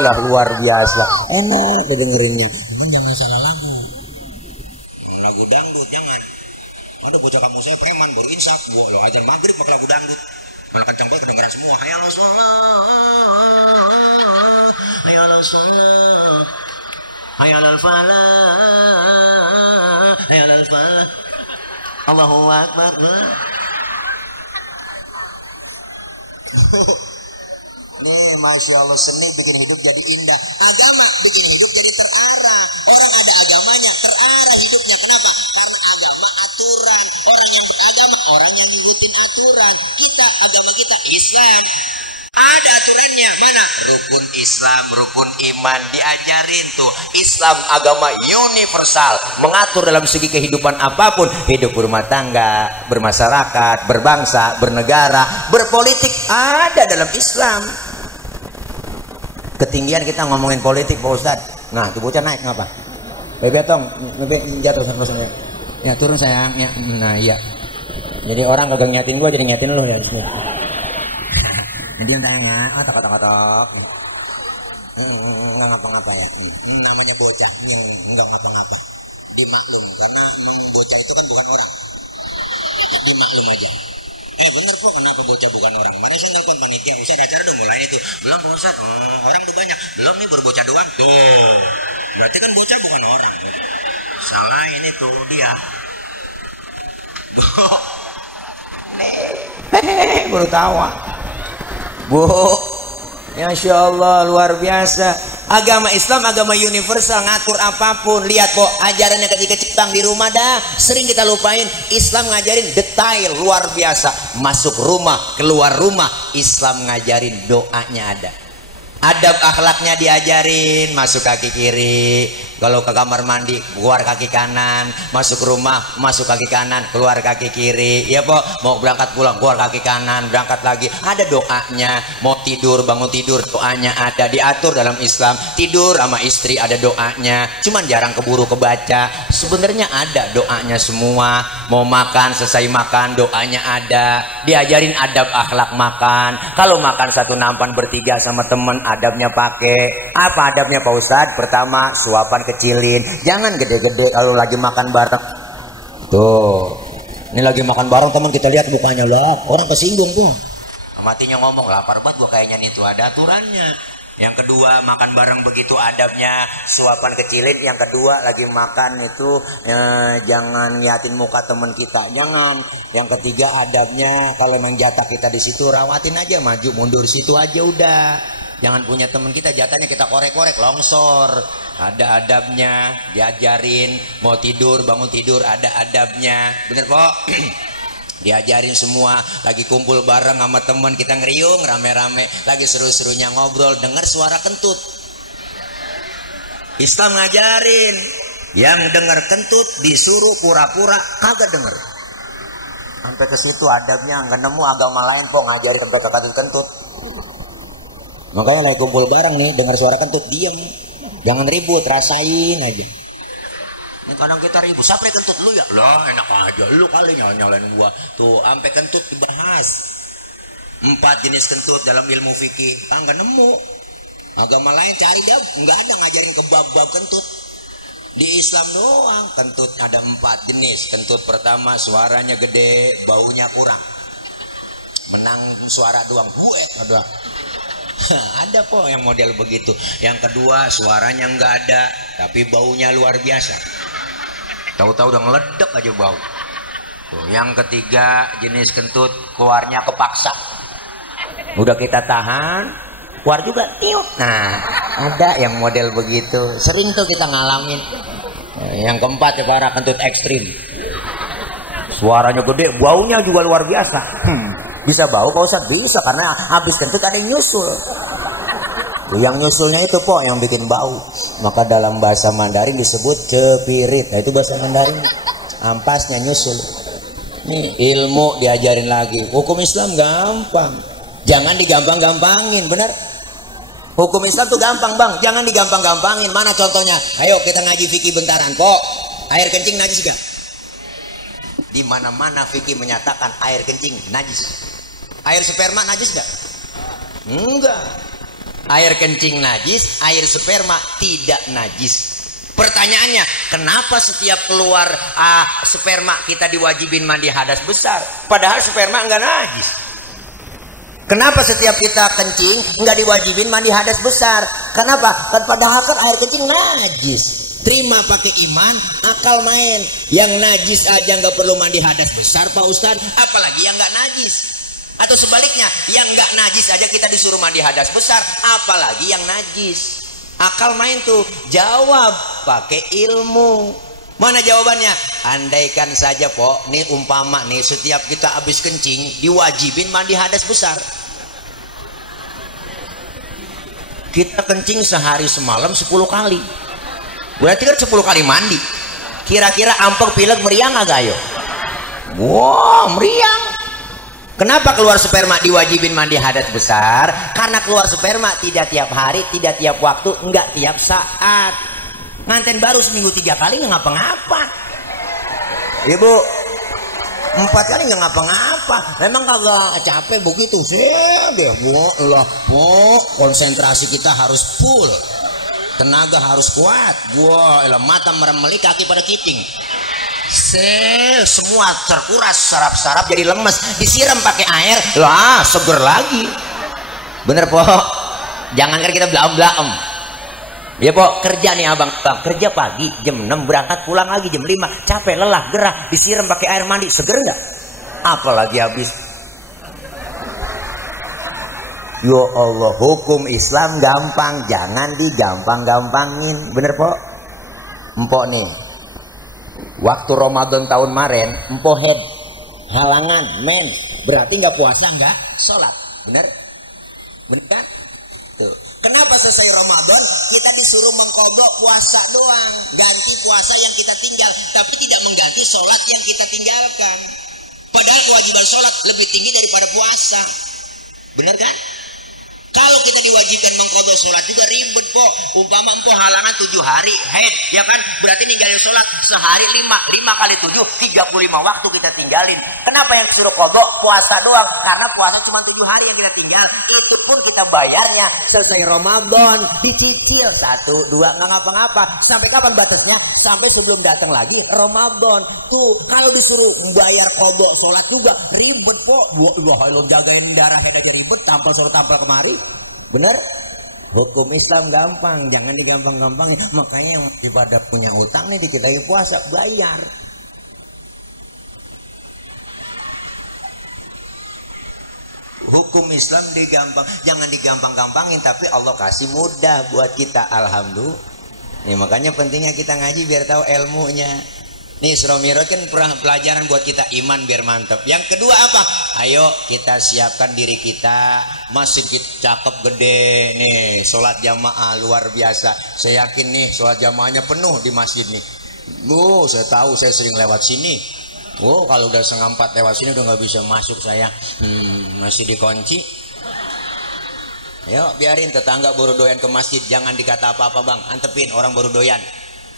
luar biasa. Enak dengerinnya. Cuman jangan salah lagu. Lagu dangdut jangan. Ada bocah kamu saya preman baru insaf. Wah, lo azan maghrib pakai lagu dangdut. Malah kencang banget kedengeran semua. Hayal salat. Hayal salat. Hayal falah. Hayal falah. Allahu Akbar. Nih, Masya Allah, seni bikin hidup jadi indah. Agama bikin hidup jadi terarah. Orang ada agamanya, terarah hidupnya. Kenapa? Karena agama aturan. Orang yang beragama, orang yang ngikutin aturan. Agama kita Islam. Ada aturannya, mana? Rukun Islam, rukun iman, diajarin tuh. Islam agama universal, mengatur dalam segi kehidupan apapun, hidup berumah tangga, bermasyarakat, berbangsa, bernegara, berpolitik, ada dalam Islam. Ketinggian kita ngomongin politik Pak Ustadz. Nah, tuh bocah naik ngapa? Bebe tong, bebe jatuh sama. Ya turun sayang, ya. Nah iya. Jadi orang kagak nyatin gua, jadi nyatin lu ya di sini. Jadi yang tanya, tak. Nggak ngapa-ngapa ya. Namanya bocah, nggak ngapa-ngapa. Dimaklum, karena memang bocah itu kan bukan orang. Dimaklum aja. Bener kok, kenapa bocah bukan orang? Mana sih nelpon panitia? Ustaz, acara udah mulai itu. Belum Pak Ustaz, orang tuh banyak. Belum nih baru bocah doang. Tuh, berarti kan bocah bukan orang. Salah ini tuh dia. Baru tawa. Bu, Masya Allah, luar biasa. Agama Islam agama universal, ngatur apapun. Lihat kok ajarannya ketika ciptang di rumah dah sering kita lupain. Islam ngajarin detail luar biasa. Masuk rumah, keluar rumah, Islam ngajarin doanya ada. Adab akhlaknya diajarin, masuk kaki kiri, kalau ke kamar mandi keluar kaki kanan, masuk rumah masuk kaki kanan, keluar kaki kiri, ya po, mau berangkat pulang keluar kaki kanan, berangkat lagi, ada doanya. Mau tidur bangun tidur doanya ada, diatur dalam Islam. Tidur sama istri ada doanya, cuman jarang keburu kebaca. Sebenarnya ada doanya semua. Mau makan selesai makan doanya ada, diajarin adab akhlak makan. Kalau makan satu nampan bertiga sama temen, adabnya pakai apa? Adabnya Pak Ustadz, pertama suapan kecilin, jangan gede-gede kalau lagi makan bareng. Tuh, ini lagi makan bareng teman, kita lihat mukanya lah, orang kesinggung tuh. Matinya ngomong lapar banget gua kayaknya nih, tuh ada aturannya. Yang kedua, makan bareng begitu adabnya, suapan kecilin. Yang kedua, lagi makan itu jangan ngeliatin muka teman kita, jangan. Yang ketiga, adabnya kalau memang jatah kita di situ, rawatin aja, maju mundur situ aja udah. Jangan punya teman kita jatahnya kita korek-korek longsor. Ada adabnya, diajarin. Mau tidur bangun tidur ada adabnya, bener Pok? Diajarin semua. Lagi kumpul bareng sama teman kita ngeriung rame-rame, lagi seru-serunya ngobrol, dengar suara kentut. Islam ngajarin yang dengar kentut disuruh pura-pura kagak denger. Sampai ke situ adabnya, nggak nemu agama lain Pok ngajarin sampai ke kentut. Makanya lagi kumpul bareng nih, dengar suara kentut diem. Jangan ribut, rasain aja. Ini kadang kita ribut, sampai kentut lu ya? Lah enak aja, lu kali nyalain gua. Tuh, sampai kentut dibahas. 4 jenis kentut dalam ilmu fikih. Nggak nemu. Agama lain cari dah, nggak ada ngajarin ke bab-bab kentut. Di Islam doang kentut ada 4 jenis. Kentut pertama suaranya gede, baunya kurang. Menang suara doang, buet ada. Ada kok yang model begitu. Yang kedua suaranya nggak ada, tapi baunya luar biasa. Tahu-tahu udah ngeledek aja bau. Tuh, yang ketiga jenis kentut keluarnya kepaksa. Udah kita tahan, keluar juga tiup. Nah, ada yang model begitu. Sering tuh kita ngalamin. Yang keempat ya para kentut ekstrim. Suaranya gede, baunya juga luar biasa. Bisa bau Pak Ustadz? Bisa, karena habis kentut ada yang nyusul. Yang nyusulnya itu po yang bikin bau. Maka dalam bahasa Mandarin disebut cepirit. Nah itu bahasa Mandarin. Ampasnya nyusul. Nih ilmu diajarin lagi. Hukum Islam gampang. Jangan digampang-gampangin, benar? Hukum Islam tuh gampang bang. Jangan digampang-gampangin. Mana contohnya? Ayo kita ngaji fikih bentaran. Po, air kencing najis gak? Di mana-mana fikih menyatakan air kencing najis. Air sperma najis gak? Enggak. Air kencing najis, air sperma tidak najis. Pertanyaannya, kenapa setiap keluar sperma kita diwajibin mandi hadas besar? Padahal sperma enggak najis. Kenapa setiap kita kencing enggak diwajibin mandi hadas besar? Kenapa? Kan padahal kan air kencing najis. Terima pakai iman, akal main. Yang najis aja nggak perlu mandi hadas besar Pak Ustadz, apalagi yang nggak najis. Atau sebaliknya, yang nggak najis aja kita disuruh mandi hadas besar, apalagi yang najis. Akal main tuh, jawab pakai ilmu. Mana jawabannya? Andaikan saja po, nih umpama nih setiap kita habis kencing diwajibin mandi hadas besar. Kita kencing sehari semalam 10 kali. Berarti kan 10 kali mandi. Kira-kira ampek pilek meriang agak ayo? Wow, meriang. Kenapa keluar sperma diwajibin mandi hadas besar? Karena keluar sperma tidak tiap hari, tidak tiap waktu, enggak tiap saat. Nganten baru seminggu 3 kali nggak ngapa-ngapa. Ibu 4 kali nggak ngapa-ngapa. Memang kagak capek begitu sih deh bu. Lah bu, konsentrasi kita harus full. Tenaga harus kuat. Wah, mata meremeli, kaki pada kiting. Semua terkuras, saraf-saraf jadi lemes. Disiram pakai air, lah seger lagi. Bener po? Jangan kan kita blaem-blaem. Ya po, kerja nih abang, kerja pagi jam 6 berangkat, pulang lagi jam 5. Capek, lelah, gerah. Disiram pakai air mandi, seger nggak? Apalagi habis. Ya Allah, hukum Islam gampang, jangan digampang-gampangin. Bener po? Empok nih, waktu Ramadan tahun kemarin, empok head, halangan, mens, berarti nggak puasa nggak sholat, bener? Bener kan? Tuh. Kenapa selesai Ramadan kita disuruh mengkodok puasa doang, ganti puasa yang kita tinggal, tapi tidak mengganti sholat yang kita tinggalkan. Padahal kewajiban sholat lebih tinggi daripada puasa, bener kan? Kalau kita diwajibkan mengqadha sholat juga ribet po. Umpama empo halangan 7 hari head, ya kan? Berarti ninggalin sholat sehari 5 kali 7 35 waktu kita tinggalin. Kenapa yang disuruh qadha puasa doang? Karena puasa cuma 7 hari yang kita tinggal. Itu pun kita bayarnya selesai Ramadan, dicicil 1, 2 nggak ngapa-ngapa. Sampai kapan batasnya? Sampai sebelum datang lagi Ramadan. Tuh kalau disuruh bayar qadha sholat juga ribet po. Wah, lo jagain darah head aja ribet, tampal suruh tampal kemari. Bener? Hukum Islam gampang, jangan digampang-gampangin. Makanya yang ibadah punya utang nih dikit lagi puasa bayar. Hukum Islam jangan digampang-gampangin, tapi Allah kasih mudah buat kita. Alhamdulillah. Nih makanya pentingnya kita ngaji biar tahu ilmunya. Nih Isra Mi'raj kan pelajaran buat kita, iman biar mantap. Yang kedua apa? Ayo kita siapkan diri kita. Masjid kita cakep gede nih, sholat jamaah luar biasa. Saya yakin nih sholat jamaahnya penuh di masjid nih. Saya tahu, saya sering lewat sini. Kalau udah 3:30 lewat sini udah nggak bisa masuk saya. Masih dikunci. Yuk biarin tetangga baru doyan ke masjid, jangan dikata apa-apa bang, antepin orang baru doyan,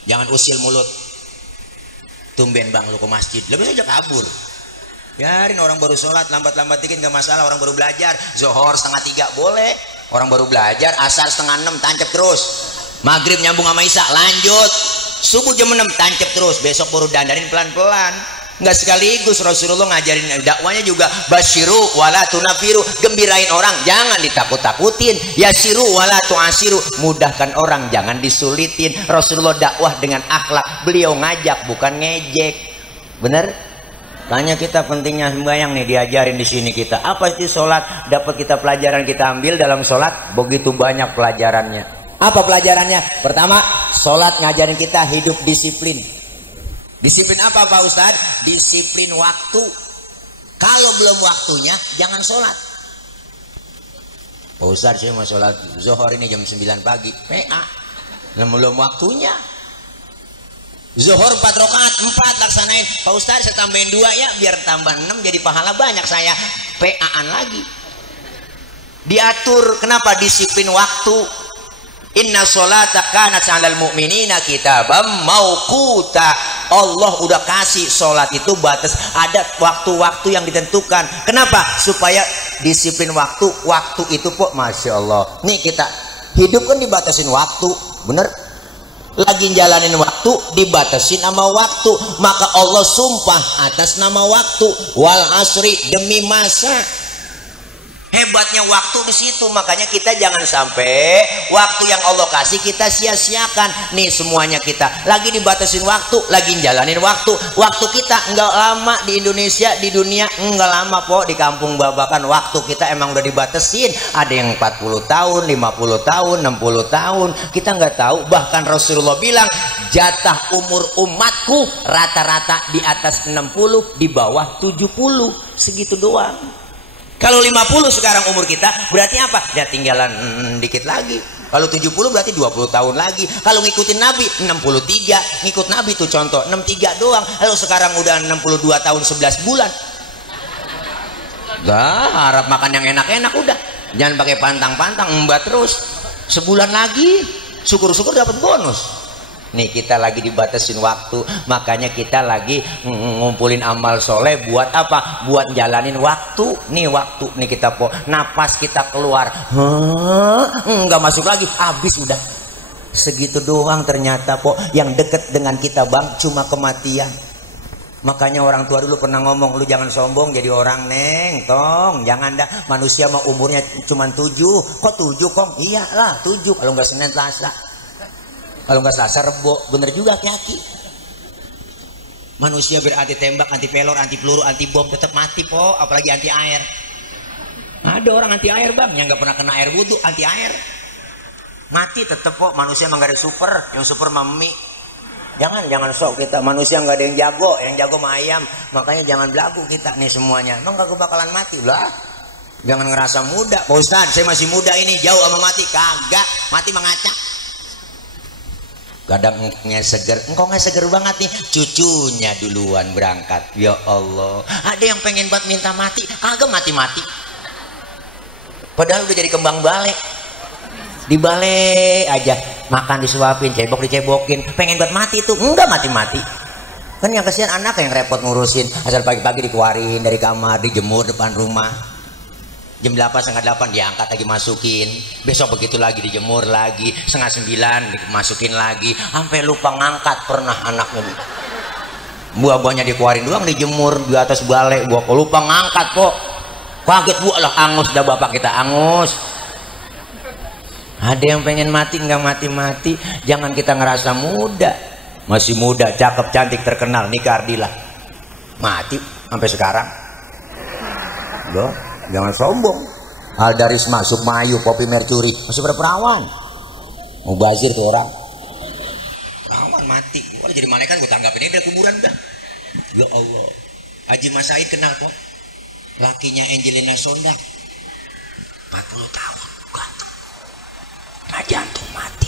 jangan usil mulut. Tumben bang lu ke masjid, lebih saja kabur. Biarin orang baru sholat, lambat-lambat dikit gak masalah. Orang baru belajar, Zohor 2:30 boleh. Orang baru belajar, Asar 5:30 tancap terus. Maghrib nyambung sama Isya lanjut. Subuh jam 6 tancap terus. Besok baru dandanin pelan-pelan. Nggak sekaligus. Rasulullah ngajarin dakwanya juga basyiru wala tunafiru, gembirain orang, jangan ditakut-takutin. Yasiru wala tu'asiru, mudahkan orang, jangan disulitin. Rasulullah dakwah dengan akhlak, beliau ngajak bukan ngejek. Bener? Tanya kita pentingnya sembahyang nih, diajarin di sini kita. Apa itu sholat? Dapat kita pelajaran, kita ambil dalam sholat begitu banyak pelajarannya. Apa pelajarannya? Pertama, sholat ngajarin kita hidup disiplin. Disiplin apa Pak Ustadz? Disiplin waktu. Kalau belum waktunya jangan sholat. Pak Ustadz saya mau sholat Zuhur ini jam 9 pagi. PA. Belum waktunya. Zuhur 4 rakaat, 4 laksanain. Pak Ustadz saya tambahin 2 ya, biar tambah 6 jadi pahala banyak saya. PA-an lagi. Diatur. Kenapa? Disiplin waktu. Inna sholata kanat 'alal mu'minina kitabam mauquta. Allah udah kasih sholat itu batas, ada waktu-waktu yang ditentukan. Kenapa? Supaya disiplin waktu. Waktu itu kok Masya Allah. Nih kita hidup kan dibatasin waktu, bener? Lagi jalanin waktu dibatasin sama waktu. Maka Allah sumpah atas nama waktu. Wal asri, demi masa. Hebatnya waktu di situ, makanya kita jangan sampai waktu yang Allah kasih kita sia-siakan. Nih semuanya kita lagi dibatasin waktu, lagi jalanin waktu. Waktu kita enggak lama di Indonesia, di dunia enggak lama di kampung Babakan waktu kita emang udah dibatasin. Ada yang 40 tahun, 50 tahun, 60 tahun. Kita nggak tahu. Bahkan Rasulullah bilang jatah umur umatku rata-rata di atas 60, di bawah 70, segitu doang. Kalau 50 sekarang umur kita, berarti apa? Ya tinggalan dikit lagi. Kalau 70 berarti 20 tahun lagi. Kalau ngikutin Nabi 63, ngikut Nabi tuh contoh 63 doang. Lalu sekarang udah 62 tahun 11 bulan. Dah harap makan yang enak-enak udah. Jangan pakai pantang-pantang, embat terus. Sebulan lagi, syukur-syukur dapat bonus. Nih kita lagi dibatasin waktu, makanya kita lagi ngumpulin amal soleh buat apa? Buat jalanin waktu. Nih waktu nih kita napas kita keluar, nggak masuk lagi, habis udah. Segitu doang ternyata yang deket dengan kita bang cuma kematian. Makanya orang tua dulu pernah ngomong, lu jangan sombong jadi orang neng, tong, jangan dah. Manusia mah umurnya cuma 7, kok 7 kong? Iyalah 7, kalau nggak Senin Selasa. Kalau nggak Selasa Rebo, bener juga Ki. Manusia berarti tembak, anti pelor, anti peluru, anti bom tetap mati apalagi anti air. Ada orang anti air bang, yang nggak pernah kena air wudhu, anti air, mati tetap manusia emang gak ada super, yang super mami. Jangan sok kita, manusia nggak ada yang jago mah ayam, makanya jangan belagu kita nih semuanya. Emang kagak bakalan mati lah. Jangan ngerasa muda, Pak Ustadz saya masih muda ini, jauh sama mati, kagak, mati mengacak. Kadangnya seger, engkau nggak seger banget nih, cucunya duluan berangkat. Ya Allah, ada yang pengen buat minta mati, kagak mati-mati. Padahal udah jadi kembang balai, di balai aja makan disuapin, cebok dicebokin, pengen buat mati itu enggak mati-mati. Kan yang kesian anak yang repot ngurusin, asal pagi-pagi dikeluarin dari kamar, dijemur depan rumah. Jam 8:30 diangkat lagi masukin, besok begitu lagi dijemur lagi, 8:30 dimasukin lagi, sampai lupa ngangkat pernah anaknya. Buah-buahnya dikeluarin doang, dijemur di atas balai, gua kok lupa ngangkat kaget gua lah, angus dah bapak kita, angus. Ada yang pengen mati nggak mati-mati, jangan kita ngerasa muda, masih muda, cakep, cantik, terkenal, nikah Ardila, mati sampai sekarang. Loh. Jangan sombong. Aldarisma, Sukmayu, Poppy Mercury masih berperawan. Mubazir tuh orang. Perawan mati. Gua jadi malaikat gua tanggapin ini dari kuburan udah. Ya Allah. Haji Mas Said kenal lakinya Angelina Sondak. 40 tahun gantung. Nah, jantung mati.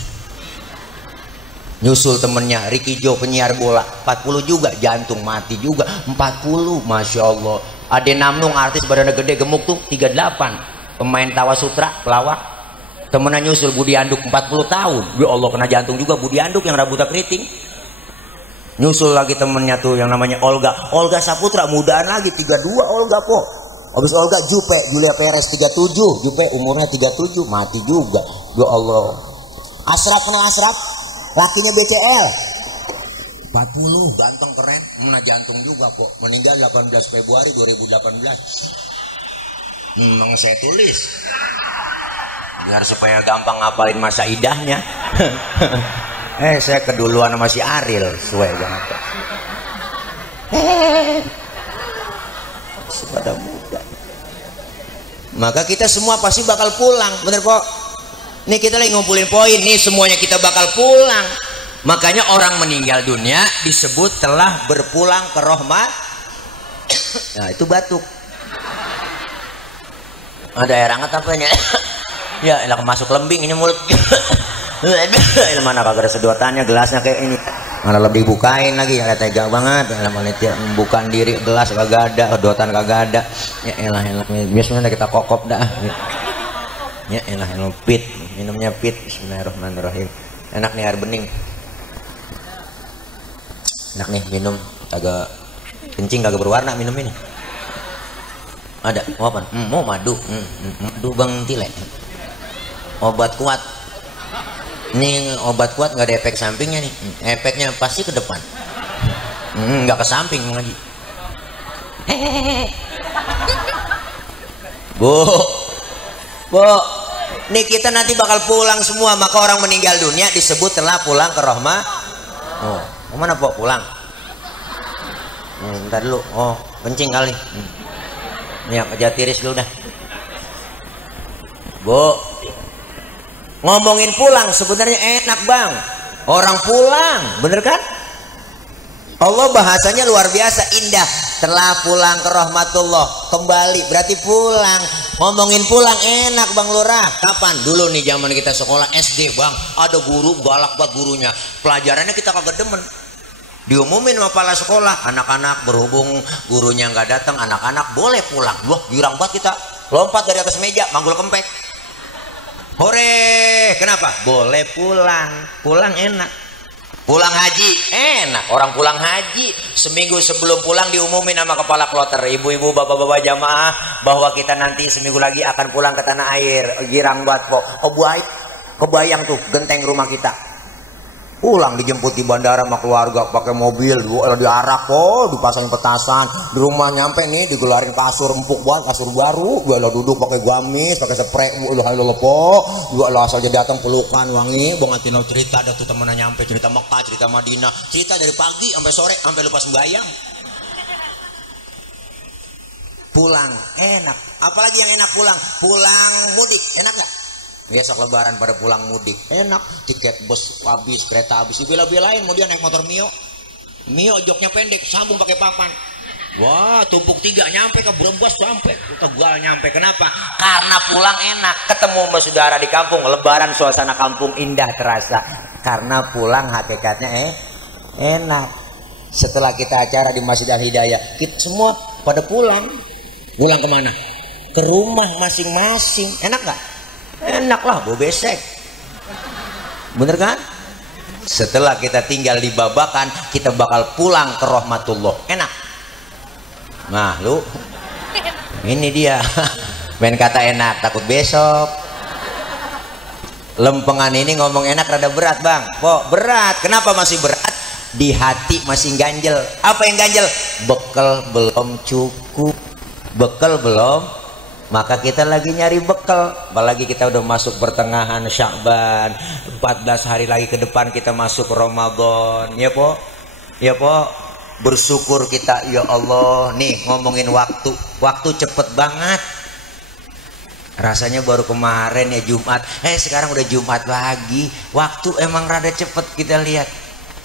Nyusul temennya Ricky Jo penyiar bola 40 juga, jantung mati juga 40. Masya Allah. Ade Namnung artis badannya gede gemuk tuh 38, pemain Tawa Sutra pelawak Temenan nyusul Budi Anduk 40 tahun. Ya Allah, kena jantung juga Budi Anduk yang rambutnya keriting. Nyusul lagi temennya tuh yang namanya Olga Saputra, mudaan lagi 32 Olga kok. Habis Olga Julia Perez 37, Jupe umurnya 37, mati juga. Ya Allah. Asraf, kenal Asraf? Lakinya BCL 40, ganteng keren, kena jantung juga kok. Meninggal 18 Februari 2018. Memang saya tulis biar supaya gampang ngapalin masa idahnya. Saya keduluan sama si Ariel, suwe banget. Pada muda. Maka kita semua pasti bakal pulang, bener kok. Nih kita lagi ngumpulin poin, nih semuanya kita bakal pulang. Makanya orang meninggal dunia disebut telah berpulang ke rahmat. Nah itu batuk. Ada air hangat apa ini? Ya elah masuk lembing ini mulut. Mana kagak ada sedotannya, gelasnya kayak ini. Malah lebih dibukain lagi, ada tega banget. Malah bukan diri gelas kagak ada, sedotan kagak ada. Ya elah biasanya kita kokop dah. Ya elah pit, minumnya pit. Bismillahirrahmanirrahim. Enak nih air bening. Enak nih minum, kagak kencing kagak berwarna minum ini. Ada, mau apa? Mau madu. Madu Bang Tile. Obat kuat. Ini obat kuat nggak ada efek sampingnya nih. Efeknya pasti ke depan. Nggak ke samping lagi. Bu, nih kita nanti bakal pulang semua. Maka orang meninggal dunia disebut telah pulang ke rahmat. Oh, kemana po pulang? Bentar dulu. Oh, kencing kali. Nih kerja tiris dulu dah. Bu, ngomongin pulang sebenarnya enak bang. Orang pulang, bener kan? Allah bahasanya luar biasa indah. Telah pulang ke rahmatullah, kembali berarti pulang. Ngomongin pulang enak bang Lurah. Kapan? Dulu nih zaman kita sekolah SD bang, ada guru galak banget gurunya. Pelajarannya kita kagak demen. Diumumin sama kepala sekolah, anak-anak berhubung gurunya nggak datang, anak-anak boleh pulang. Wah girang banget kita, lompat dari atas meja, manggul kempek. Hore, kenapa? Boleh pulang, pulang enak. Pulang haji enak, orang pulang haji seminggu sebelum pulang diumumin sama kepala kloter, ibu-ibu, bapak-bapak jamaah bahwa kita nanti seminggu lagi akan pulang ke tanah air. Girang banget kok. Oh baik, kebayang tuh genteng rumah kita. Pulang dijemput di bandara sama keluarga pakai mobil, diarak kok, dipasangin petasan. Di rumah nyampe nih digelarin kasur empuk banget, kasur baru. Gua duduk pakai gamis, pakai spray, halo lepo. Gua asal jadi datang pelukan wangi, bongatin cerita ada tuh temennya nyampe, cerita Mekah, cerita Madinah, cerita dari pagi sampai sore, sampai lupa sembahyang. Pulang enak. Apalagi yang enak pulang? Pulang mudik, enak gak? Besok lebaran pada pulang mudik enak, tiket bus habis, kereta habis, dibela-belain mau dia naik motor Mio joknya pendek, sambung pakai papan. Wah tumpuk 3 nyampe ke Brebes, sampai Tegal nyampe. Kenapa? Karena pulang enak, ketemu sama saudara di kampung, lebaran suasana kampung indah terasa. Karena pulang hakikatnya enak. Setelah kita acara di Masjid Al Hidayah, kita semua pada pulang kemana? Ke rumah masing-masing. Enak gak? Enak lah, bau besek. Bener kan? Setelah kita tinggal di Babakan, kita bakal pulang ke rahmatullah. Enak. Nah lu, ini dia. Main kata enak, takut besok. Lempengan ini ngomong enak rada berat bang. Kok berat? Kenapa masih berat? Di hati masih ganjel. Apa yang ganjel? Bekal belum cukup. Bekal belum. Maka kita lagi nyari bekal. Apalagi kita udah masuk pertengahan Sya'ban, 14 hari lagi ke depan kita masuk Ramadan. Ya po, ya po. Bersyukur kita, ya Allah. Nih ngomongin waktu cepet banget. Rasanya baru kemarin ya Jumat. Sekarang udah Jumat lagi. Waktu emang rada cepet kita lihat.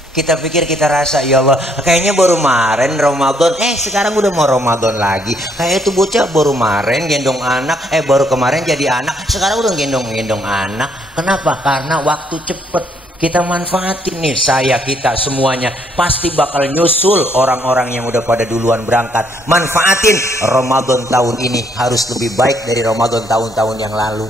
Kita pikir, kita rasa, ya Allah kayaknya baru kemarin Ramadan, sekarang udah mau Ramadan lagi. Kayak itu bocah baru kemarin gendong anak, baru kemarin jadi anak, sekarang udah gendong anak. Kenapa? Karena waktu cepet. Kita manfaatin nih, kita semuanya pasti bakal nyusul orang-orang yang udah pada duluan berangkat. Manfaatin Ramadan tahun ini harus lebih baik dari Ramadan tahun-tahun yang lalu.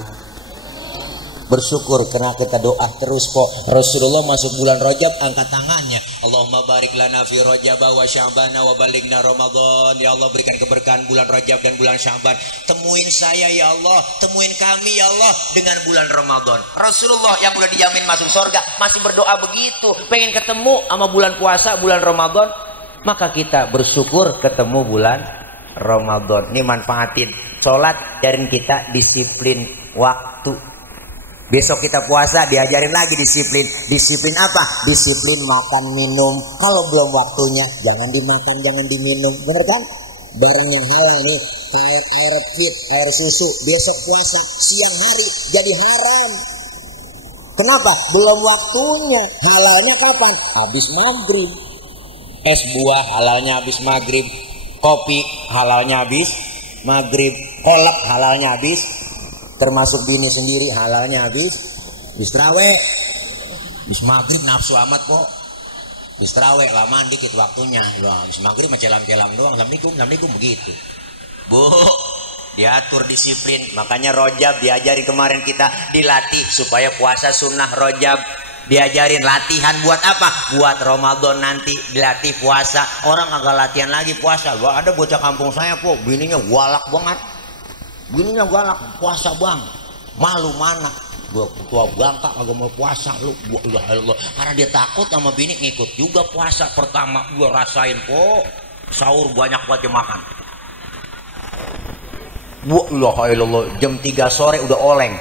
Bersyukur karena kita doa terus kok. Rasulullah masuk bulan Rajab angkat tangannya, Allahumma barik lana fi Rajab wa Sya'bana wa balighna Ramadan. Ya Allah, berikan keberkahan bulan Rajab dan bulan Sya'ban. Temuin saya ya Allah, temuin kami ya Allah dengan bulan Ramadan. Rasulullah yang udah dijamin masuk surga masih berdoa begitu, pengen ketemu sama bulan puasa, bulan Ramadan. Maka kita bersyukur ketemu bulan Ramadan. Ini manfaatin sholat, ajarin kita disiplin waktu. Besok kita puasa, diajarin lagi disiplin. Disiplin apa? Disiplin makan minum. Kalau belum waktunya, jangan dimakan, jangan diminum. Bener kan? Barang yang halal nih, kayak air fit, air susu. Besok puasa, siang hari jadi haram. Kenapa? Belum waktunya. Halalnya kapan? Habis maghrib. Es buah halalnya habis maghrib. Kopi halalnya habis maghrib. Kolak halalnya habis, termasuk bini sendiri halalnya habis traweh. Habis maghrib nafsu amat kok. Habis traweh lamaan dikit waktunya. Loh, habis maghrib mah celam-celam doang. Assalamualaikum begitu. Bu, diatur disiplin. Makanya Rajab diajari kemarin kita, dilatih supaya puasa sunnah Rajab. Diajarin latihan buat apa? Buat Ramadan nanti dilatih puasa. Orang agak latihan lagi puasa. Wah, ada bocah kampung saya kok, bininya galak banget. Bininya galak, puasa bang. Malu mana? Gua ketua bangka agak mau puasa lu. Allah. Karena dia takut sama bini, ngikut juga puasa. Pertama gua rasain kok, sahur banyak banget makan. Allah, jam 3 sore udah oleng.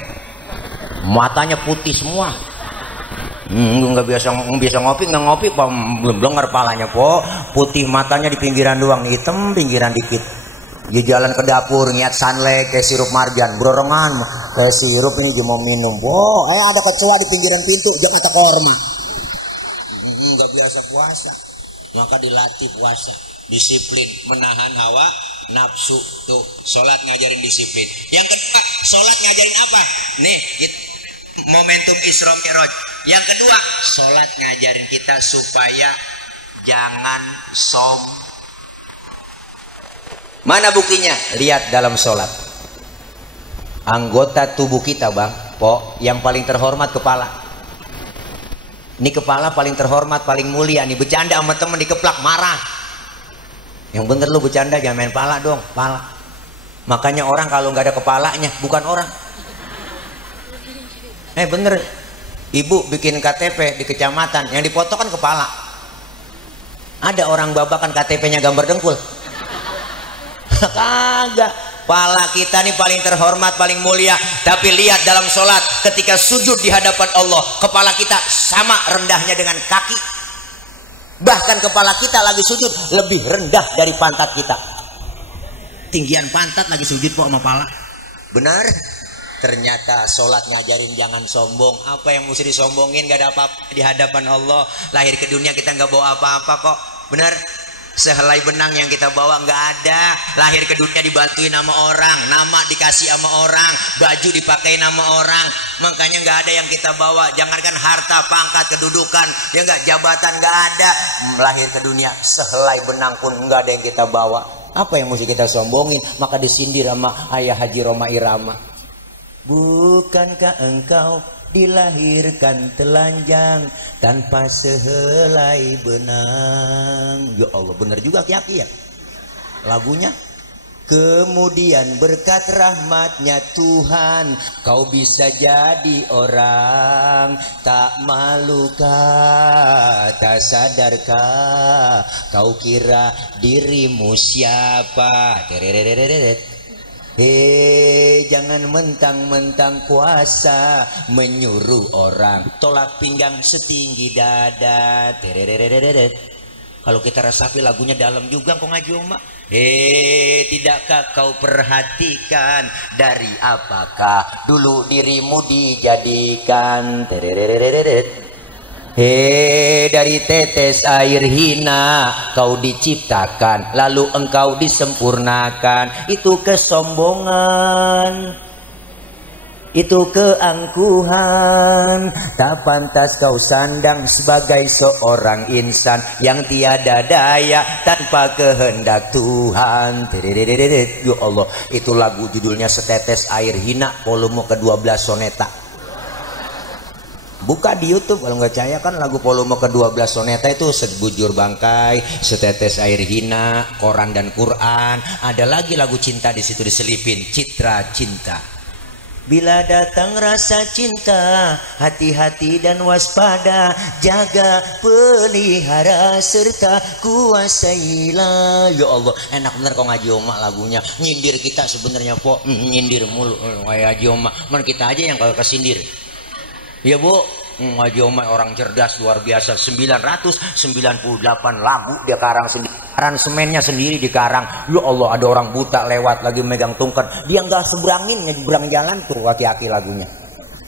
Matanya putih semua. Nggak biasa ngopi, nggak ngopi, belum dengar palanya po, putih matanya di pinggiran doang, hitam pinggiran dikit. Dia jalan ke dapur, niat sunlight kayak sirup marjan, berorongan kayak sirup ini dia mau minum. Po, ada kecoa di pinggiran pintu, jangan kata korma. Nggak biasa puasa, maka dilatih puasa, disiplin, menahan hawa nafsu. Tuh, sholat ngajarin disiplin. Yang kedua, sholat ngajarin apa? Nih, momentum Isra Mi'raj. Yang kedua, sholat ngajarin kita supaya jangan Mana buktinya? Lihat dalam sholat. Anggota tubuh kita bang, yang paling terhormat kepala. Ini kepala paling terhormat, paling mulia. Nih bercanda sama temen dikeplak, marah. Yang bener lu bercanda, jangan main pala dong, pala. Makanya orang kalau nggak ada kepalanya bukan orang. Bener, ibu bikin KTP di kecamatan, yang dipoto kan kepala. Ada orang babakan KTP-nya gambar dengkul. Kagak. Pala kita nih paling terhormat, paling mulia. Tapi lihat dalam sholat, ketika sujud di hadapan Allah, kepala kita sama rendahnya dengan kaki. Bahkan kepala kita lagi sujud lebih rendah dari pantat kita. Tinggian pantat lagi sujud kok sama pala. Benar? Ternyata sholat ngajarin jangan sombong. Apa yang mesti disombongin? Gak ada apa-apa di hadapan Allah. Lahir ke dunia kita gak bawa apa-apa kok. Benar? Sehelai benang yang kita bawa nggak ada. Lahir ke dunia dibantuin sama orang, nama dikasih sama orang, baju dipakai nama orang. Makanya nggak ada yang kita bawa. Jangankan harta, pangkat, kedudukan, ya nggak, jabatan nggak ada. Lahir ke dunia sehelai benang pun nggak ada yang kita bawa. Apa yang mesti kita sombongin? Maka disindir sama ayah Haji Roma Irama. Bukankah engkau dilahirkan telanjang tanpa sehelai benang? Ya Allah, benar juga Ki ya lagunya. Kemudian berkat rahmatnya Tuhan, kau bisa jadi orang. Tak malukah, tak sadarkah, kau kira dirimu siapa? Jangan mentang-mentang kuasa menyuruh orang tolak pinggang setinggi dada. Kalau kita resapi lagunya dalam juga kok ngaji Oma. Tidakkah kau perhatikan dari apakah dulu dirimu dijadikan? Dari tetes air hina kau diciptakan, lalu engkau disempurnakan. Itu kesombongan, itu keangkuhan. Tak pantas kau sandang sebagai seorang insan yang tiada daya tanpa kehendak Tuhan. Ya Allah, itu lagu judulnya Setetes Air Hina, volume ke-12 soneta. buka di YouTube kalau nggak percaya kan lagu volume ke-12 Soneta itu sebujur bangkai, setetes air hina, koran dan Quran. Ada lagi lagu cinta di situ diselipin, Citra Cinta. Bila datang rasa cinta, hati-hati dan waspada, jaga, pelihara, serta kuasailah. Ya Allah, enak bener kok ngaji Oma lagunya. Nyindir kita sebenarnya po, nyindir mulu kayak ngaji Oma. Man kita aja yang kalau kesindir. Ya Bu, ngaji Oma orang cerdas luar biasa. 998 lagu dia karang sendiri. Aransemennya sendiri dikarang. Ya Allah, ada orang buta lewat lagi megang tungkat, dia nggak seberangin, nyebrang jalan tuh laki-laki lagunya.